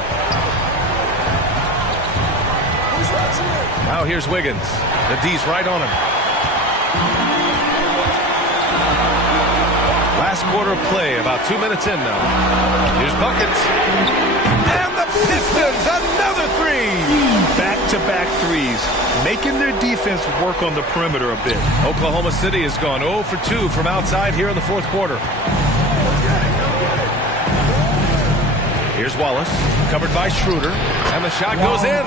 Now here's Wiggins. The D's right on him. Last quarter of play, about 2 minutes in now. Here's Buckets. And the Pistons, another 3. Back-to-back threes, making their defense work on the perimeter a bit. Oklahoma City has gone 0 for 2 from outside here in the fourth quarter. Here's Wallace, covered by Schroeder, and the shot goes in.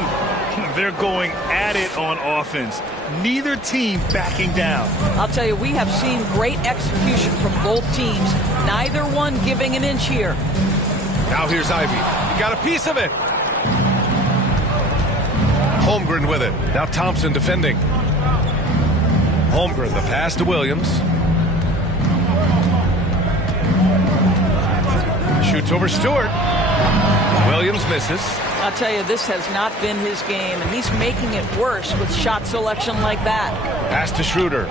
They're going at it on offense. Neither team backing down. I'll tell you, we have seen great execution from both teams. Neither one giving an inch here. Now here's Ivey. He got a piece of it. Holmgren with it. Now Thompson defending. Holmgren, the pass to Williams. Shoots over Stewart. Williams misses. I'll tell you, this has not been his game, and he's making it worse with shot selection like that. Pass to Schroeder.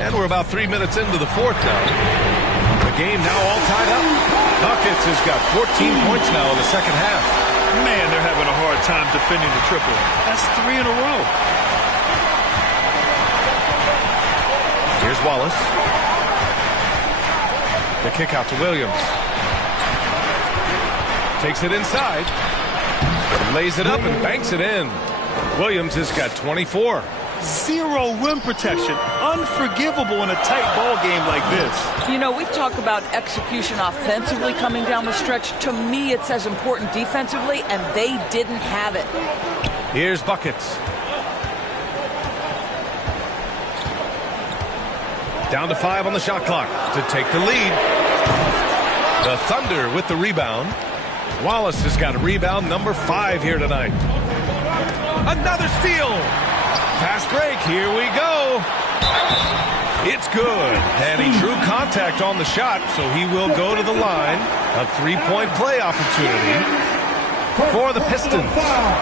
And we're about 3 minutes into the fourth now. The game now all tied up. Buckets has got 14 points now in the second half. Man, they're having a hard time defending the triple. That's 3 in a row. Here's Wallace. The kick out to Williams. takes it inside. Lays it up and banks it in. Williams has got 24. Zero rim protection. Unforgivable in a tight ball game like this. You know, we talk about execution offensively coming down the stretch. To me, it's as important defensively, and they didn't have it. Here's Buckets. Down to 5 on the shot clock to take the lead. The Thunder with the rebound. Wallace has got a rebound number 5 here tonight. Another steal. Fast break. Here we go. It's good. And he drew contact on the shot, so he will go to the line. A 3-point play opportunity for the Pistons.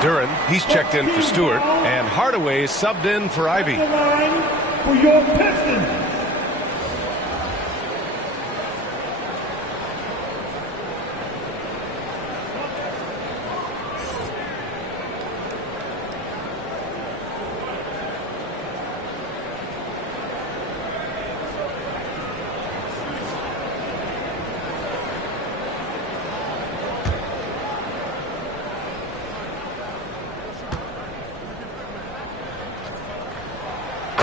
Duren, he's checked in for Stewart, and Hardaway is subbed in for Ivy. For your Pistons.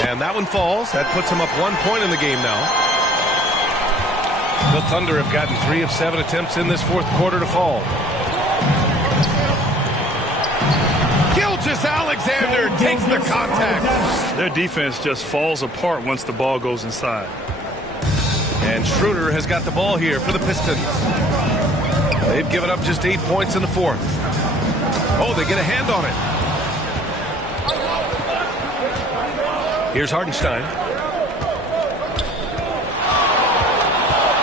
And that one falls. That puts him up 1 point in the game now. The Thunder have gotten 3 of 7 attempts in this fourth quarter to fall. Gilgeous-Alexander takes the contact. Their defense just falls apart once the ball goes inside. And Schroeder has got the ball here for the Pistons. They've given up just 8 points in the fourth. Oh, they get a hand on it. Here's Hartenstein.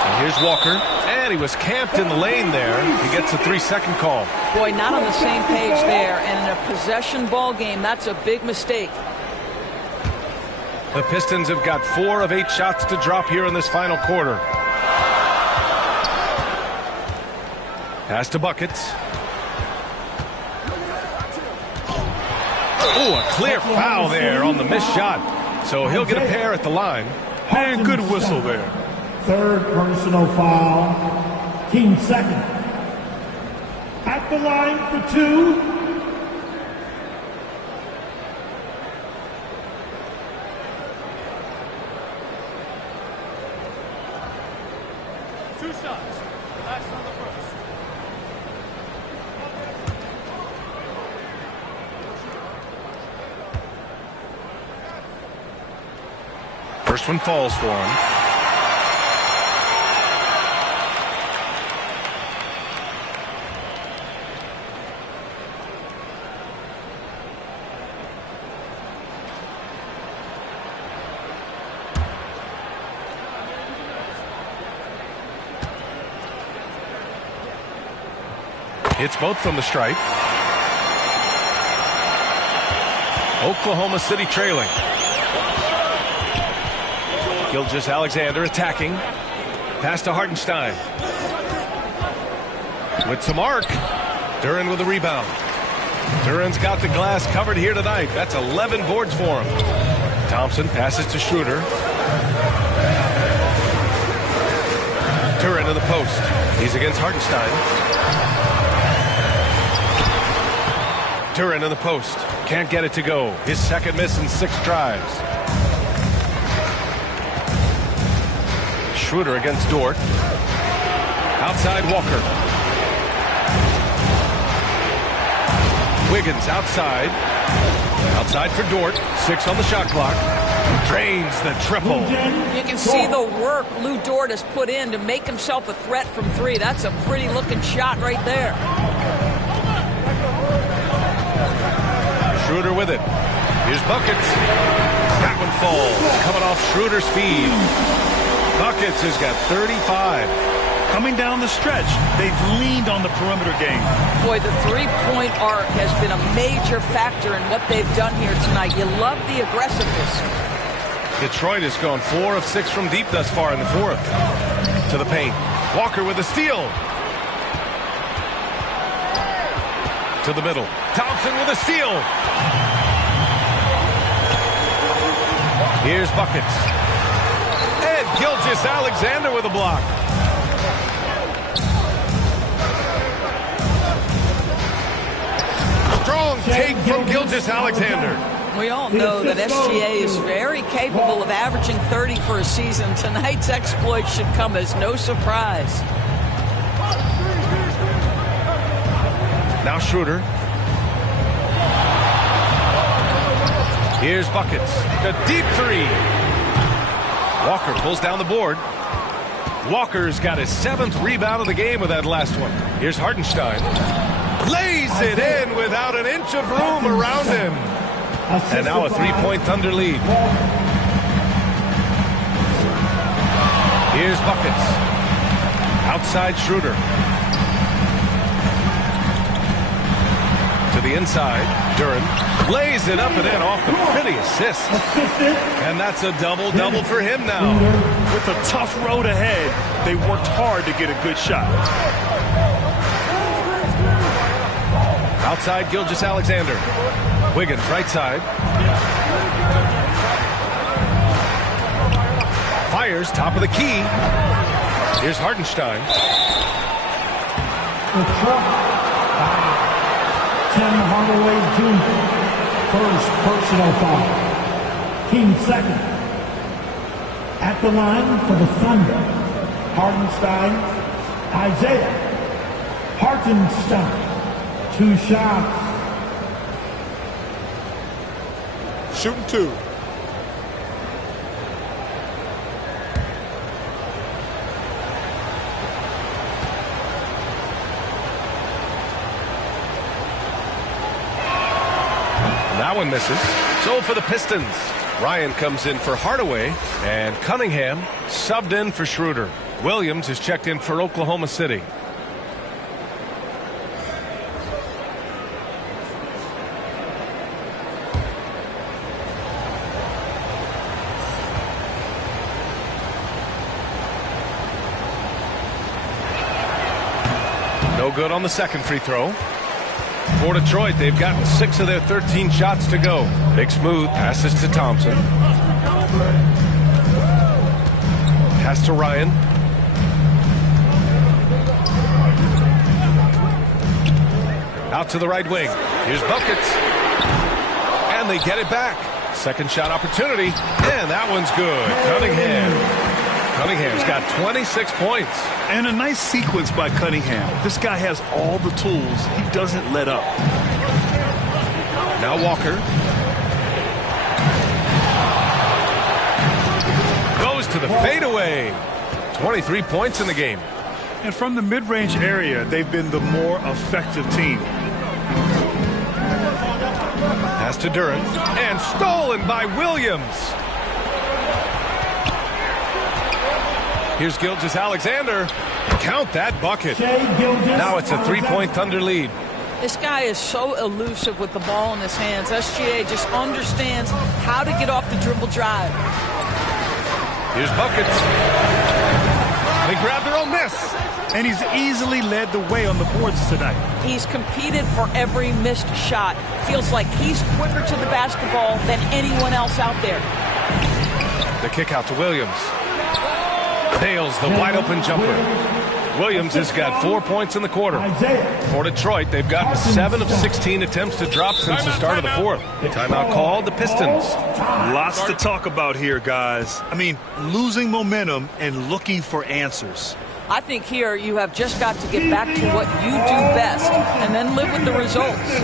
And here's Walker. And he was camped in the lane there. He gets a 3-second call. Boy, not on the same page there. And in a possession ball game, that's a big mistake. The Pistons have got 4 of 8 shots to drop here in this final quarter. Pass to Buckets. Oh, a clear foul there on the missed shot. So he'll get a pair at the line. And good whistle there. Third personal foul. Team second. At the line for 2. Two shots. Last on the first. First one falls for him. Hits both from the stripe. Oklahoma City trailing. Gilgeous-Alexander attacking. Pass to Hartenstein. With some arc. Duren with the rebound. Duren's got the glass covered here tonight. That's 11 boards for him. Thompson passes to Schroeder. Duren to the post. He's against Hartenstein. Duren in the post. Can't get it to go. His second miss in 6 tries. Schroeder against Dort. Outside Walker. Wiggins outside. Outside for Dort. 6 on the shot clock. Drains the triple. You can see the work Lou Dort has put in to make himself a threat from 3. That's a pretty looking shot right there. Schroeder with it. Here's Buckets. That one falls. Coming off Schroeder's feed. Buckets has got 35. Coming down the stretch, they've leaned on the perimeter game. Boy, the three-point arc has been a major factor in what they've done here tonight. You love the aggressiveness. Detroit has gone 4 of 6 from deep thus far in the fourth. To the paint. Walker with a steal. To the middle. Thompson with a steal. Here's Buckets. And Gilgeous-Alexander with a block. Strong take from Gilgeous-Alexander. We all know that SGA is very capable of averaging 30 for a season. Tonight's exploit should come as no surprise. Now Schroeder. Here's Buckets. The deep three. Walker pulls down the board. Walker's got his 7th rebound of the game with that last one. Here's Hartenstein. Lays it in without an inch of room around him. And now a 3-point Thunder lead. Here's Buckets. Outside Schroeder. To the inside. Duren lays it up and in off the pretty assist. And that's a double-double for him now. With a tough road ahead, they worked hard to get a good shot. Outside Gilgeous-Alexander. Wiggins right side. Fires top of the key. Here's Hartenstein. Tim Hardaway Jr. First personal foul. Team second. At the line for the Thunder, Hartenstein, Isaiah Hartenstein. 2 shots. Shooting 2. That one misses. So for the Pistons, Ryan comes in for Hardaway, and Cunningham subbed in for Schroeder. Williams is checked in for Oklahoma City. No good on the second free throw. For Detroit, they've gotten 6 of their 13 shots to go. Big Smooth passes to Thompson. Pass to Ryan. Out to the right wing. Here's Buckets. And they get it back. Second shot opportunity. And that one's good. Cunningham's got 26 points. And a nice sequence by Cunningham. This guy has all the tools. He doesn't let up. Now Walker. Goes to the fadeaway. 23 points in the game. And from the mid-range area, they've been the more effective team. Pass to Duren. And stolen by Williams. Here's Gilgeous-Alexander. Count that bucket. Now it's a 3-point Thunder lead. This guy is so elusive with the ball in his hands. SGA just understands how to get off the dribble drive. Here's Buckets. They grab their own miss. And he's easily led the way on the boards tonight. He's competed for every missed shot. Feels like he's quicker to the basketball than anyone else out there. The kick out to Williams. Nails the wide open jumper. Williams has got 4 points in the quarter. For Detroit, they've gotten 7 of 16 attempts to drop since the start of the fourth. Timeout called, the Pistons. Lots to talk about here, guys. I mean, losing momentum and looking for answers. I think here you have just got to get back to what you do best and then live with the results.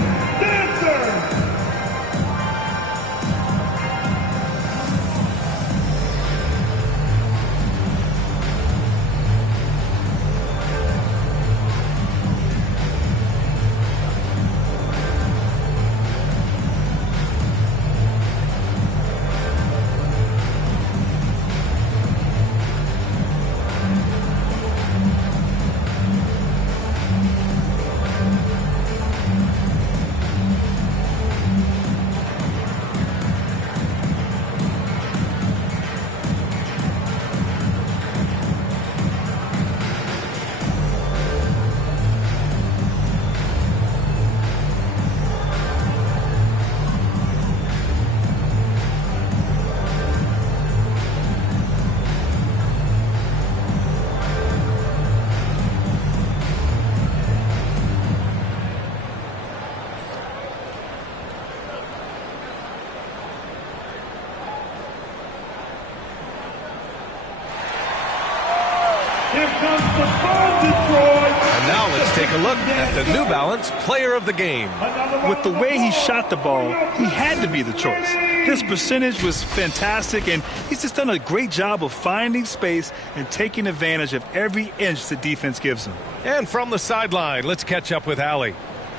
Here comes the ball, Detroit. And now let's take a look at the New Balance Player of the Game. With the way he shot the ball, he had to be the choice. His percentage was fantastic, and he's just done a great job of finding space and taking advantage of every inch the defense gives him. And from the sideline, let's catch up with Allie.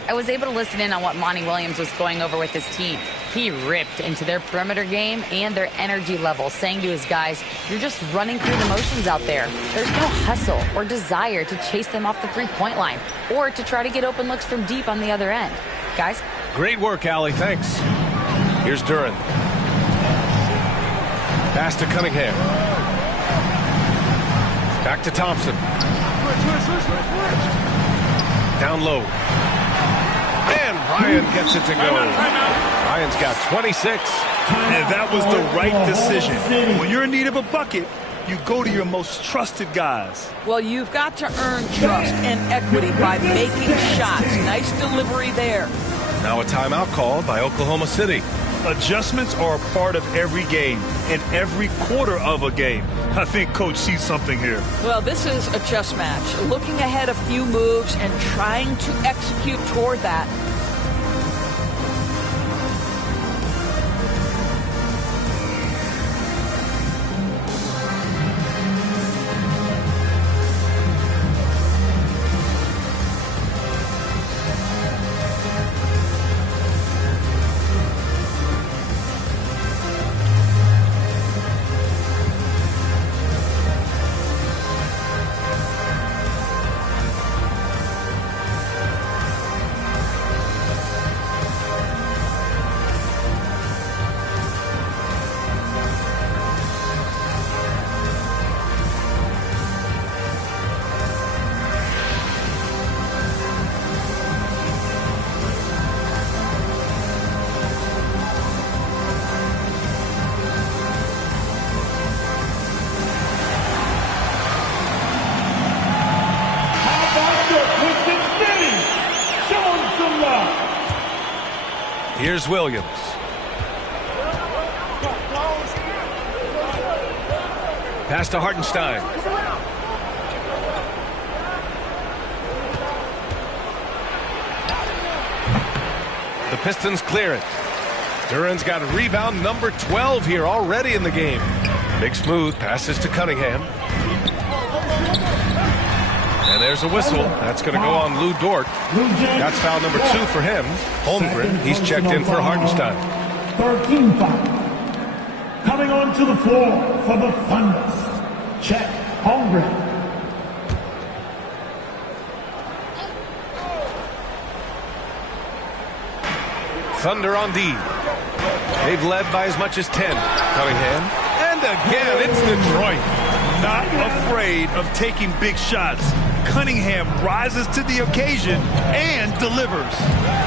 I was able to listen in on what Monty Williams was going over with his team. He ripped into their perimeter game and their energy level, saying to his guys, you're just running through the motions out there. There's no hustle or desire to chase them off the three-point line or to try to get open looks from deep on the other end. Guys? Great work, Allie. Thanks. Here's Duren. Pass to Cunningham. Back to Thompson. Down low. And Ryan gets it to go. Ryan's got 26. And that was the right decision. When you're in need of a bucket, you go to your most trusted guys. Well, you've got to earn trust and equity by making shots. Nice delivery there. Now a timeout called by Oklahoma City. Adjustments are a part of every game and every quarter of a game. I think Coach sees something here. Well, this is a chess match. Looking ahead a few moves and trying to execute toward that. Here's Williams. Pass to Hartenstein. The Pistons clear it. Duren's got a rebound number 12 here already in the game. Big smooth passes to Cunningham. And there's a whistle. That's going to go on Lou Dort. That's foul number 2 for him. Holmgren, he's checked in for Hartenstein. 13 foul. Coming onto the floor for the Thunder. Chet Holmgren. Thunder on D. They've led by as much as 10. Cunningham. And again, it's Detroit. Not afraid of taking big shots. Cunningham rises to the occasion and delivers.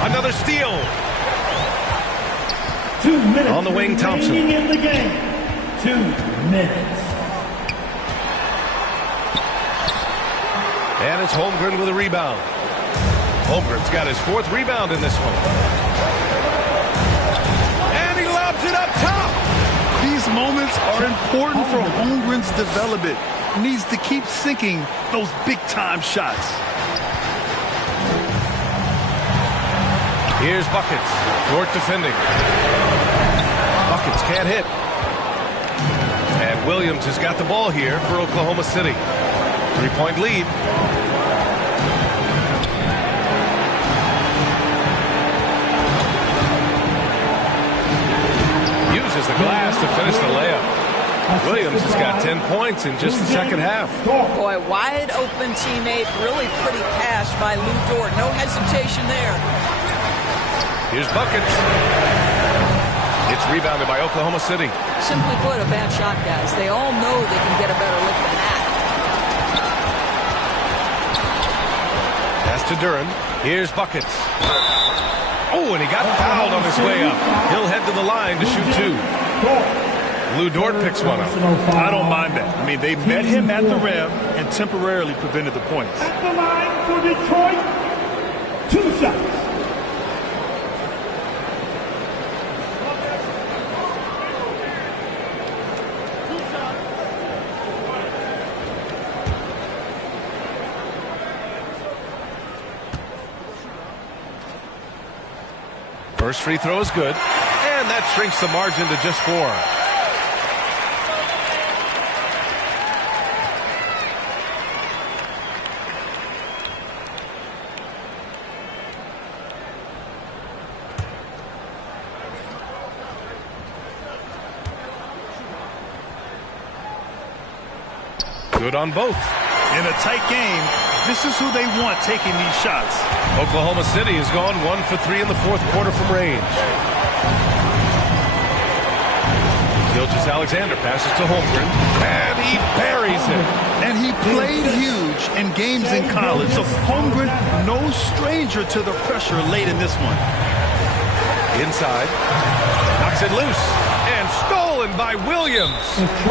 Another steal. 2 minutes on the wing, Thompson. In the game. 2 minutes. And it's Holmgren with a rebound. Holmgren's got his 4th rebound in this one. And he lobs it up top. These moments are important for Holmgren's development. He needs to keep sinking those big-time shots. Here's Buckets. Dort defending. Buckets can't hit. And Williams has got the ball here for Oklahoma City. 3-point lead. Uses the glass to finish the layup. Williams has got 10 points in just the second half. Boy, wide open teammate. Really pretty pass by Lou Dort. No hesitation there. Here's Buckets. It's rebounded by Oklahoma City. Simply put, a bad shot, guys. They all know they can get a better look than that. Pass to Duren. Here's Buckets. Oh, and he got fouled on his way up. He'll head to the line to shoot 2. Lou Dort picks one up. I don't mind that. I mean, they met him at the rim and temporarily prevented the points. At the line for Detroit. 2 shots. First free throw is good, and that shrinks the margin to just 4. Good on both. In a tight game, this is who they want taking these shots. Oklahoma City has gone 1 for 3 in the fourth quarter from range. Gilgeous-Alexander passes to Holmgren, and he buries it. And he played huge in games in college, so Holmgren, no stranger to the pressure late in this one. Inside, knocks it loose, and stolen by Williams.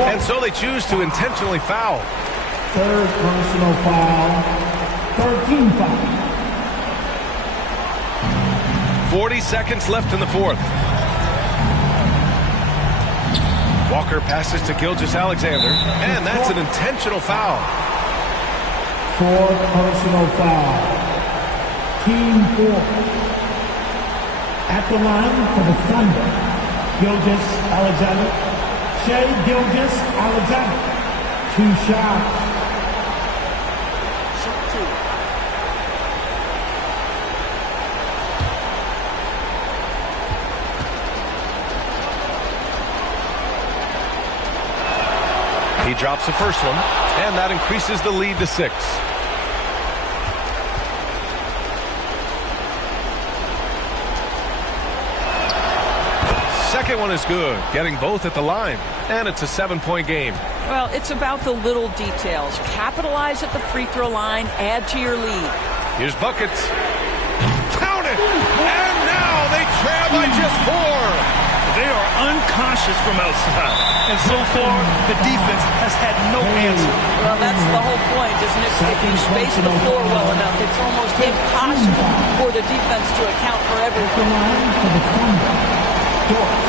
And so they choose to intentionally foul. Third personal foul. 13 foul. 40 seconds left in the fourth. Walker passes to Gilgeous-Alexander, and that's an intentional foul. Fourth personal foul. Team 4. At the line for the Thunder, Gilgeous-Alexander. Shai Gilgeous-Alexander. 2 shots. He drops the first one, and that increases the lead to 6. Second one is good, getting both at the line, and it's a 7-point game. Well, it's about the little details. Capitalize at the free throw line, add to your lead. Here's buckets. Count it! And now they trail by just 4. They are unconscious from outside, and so far the defense has had no answer. Well, that's the whole point, isn't it? If you space the floor well enough, it's almost impossible for the defense to account for everything. The line for the Thunder, Dort.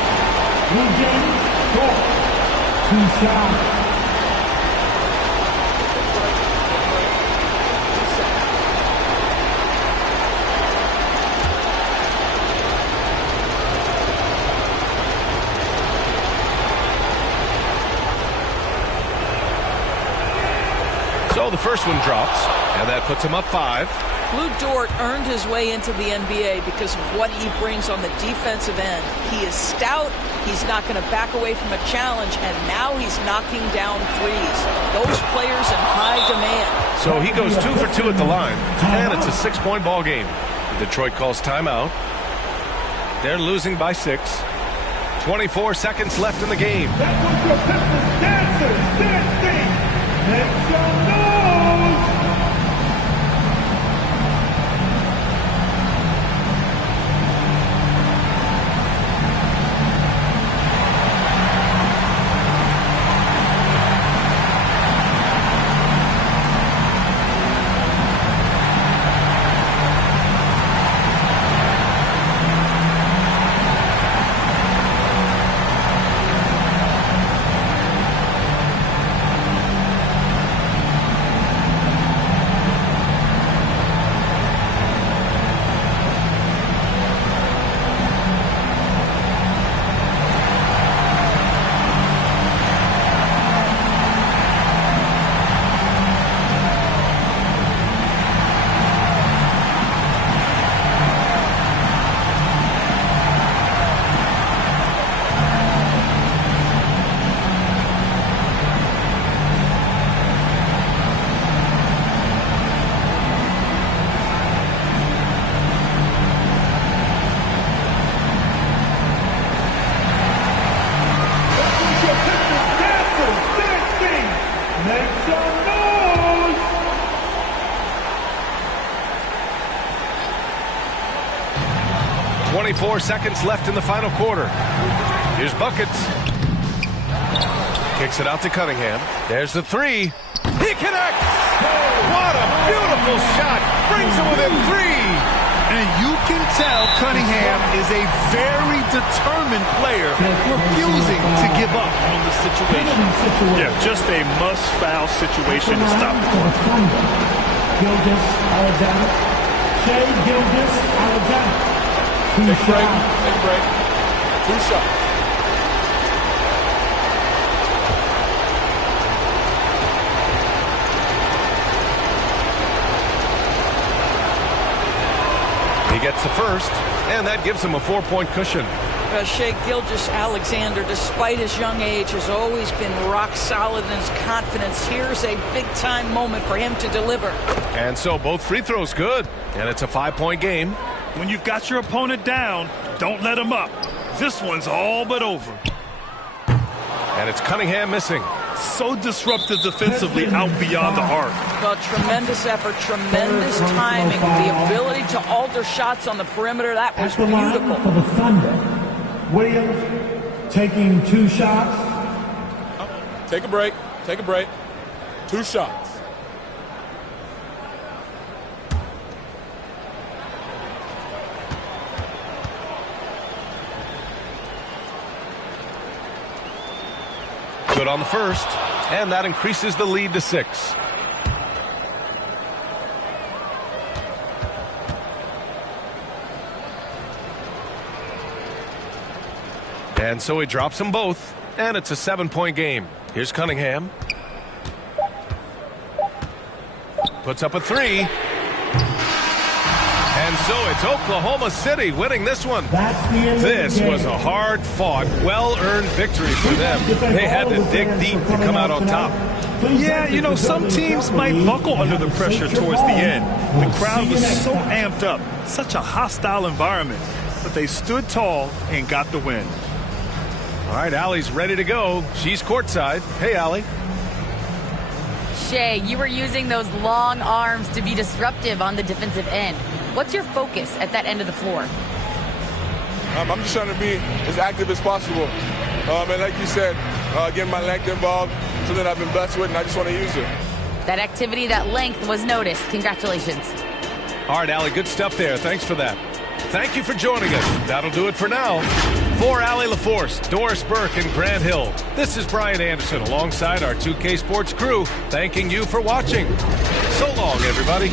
Eugene Dort. 2 shots. So the first one drops, and that puts him up 5. Lou Dort earned his way into the NBA because of what he brings on the defensive end. He is stout, he's not going to back away from a challenge, and now he's knocking down threes. Those players in high demand. So he goes 2 for 2 at the line, and it's a 6-point ball game. Detroit calls timeout. They're losing by 6. 24 seconds left in the game. That was your Pistons dancers dancing. Make some noise. Make some noise! .24 seconds left in the final quarter. Here's buckets. Kicks it out to Cunningham. There's the 3. He connects! What a beautiful shot! Brings him within 3! And you can tell Cunningham is a very determined player, refusing to give up on the situation. Yeah, just a must-foul situation to stop the clock. Gilgeous-Alexander. Shai Gilgeous-Alexander. Two Take a break. shots. Take a break. 2 shots. He gets the first, and that gives him a 4-point cushion. Shai Gilgeous-Alexander, despite his young age, has always been rock solid in his confidence. Here's a big-time moment for him to deliver. And so both free throws good, and it's a 5-point game. When you've got your opponent down, don't let him up. This one's all but over. And it's Cunningham missing. So disruptive defensively out beyond the arc. Well, tremendous effort, tremendous timing, the ability to alter shots on the perimeter. That was At the line beautiful. for the Thunder, Williams taking 2 shots. Take a break. Take a break. 2 shots. Good on the first, and that increases the lead to 6. And so he drops them both, and it's a 7-point game. Here's Cunningham. Puts up a 3. And so it's Oklahoma City winning this one. This was a hard-fought, well-earned victory for them. They had to dig deep to come out on top. Yeah, you know, some teams might buckle under the pressure towards the end. The crowd was so amped up, such a hostile environment. But they stood tall and got the win. All right, Allie's ready to go. She's courtside. Hey, Allie. Shai, you were using those long arms to be disruptive on the defensive end. What's your focus at that end of the floor? I'm just trying to be as active as possible. And like you said, getting my length involved, something I've been blessed with, and I just want to use it. That activity, that length was noticed. Congratulations. All right, Allie, good stuff there. Thanks for that. Thank you for joining us. That'll do it for now. For Allie LaForce, Doris Burke, and Grant Hill, this is Brian Anderson alongside our 2K Sports crew, thanking you for watching. So long, everybody.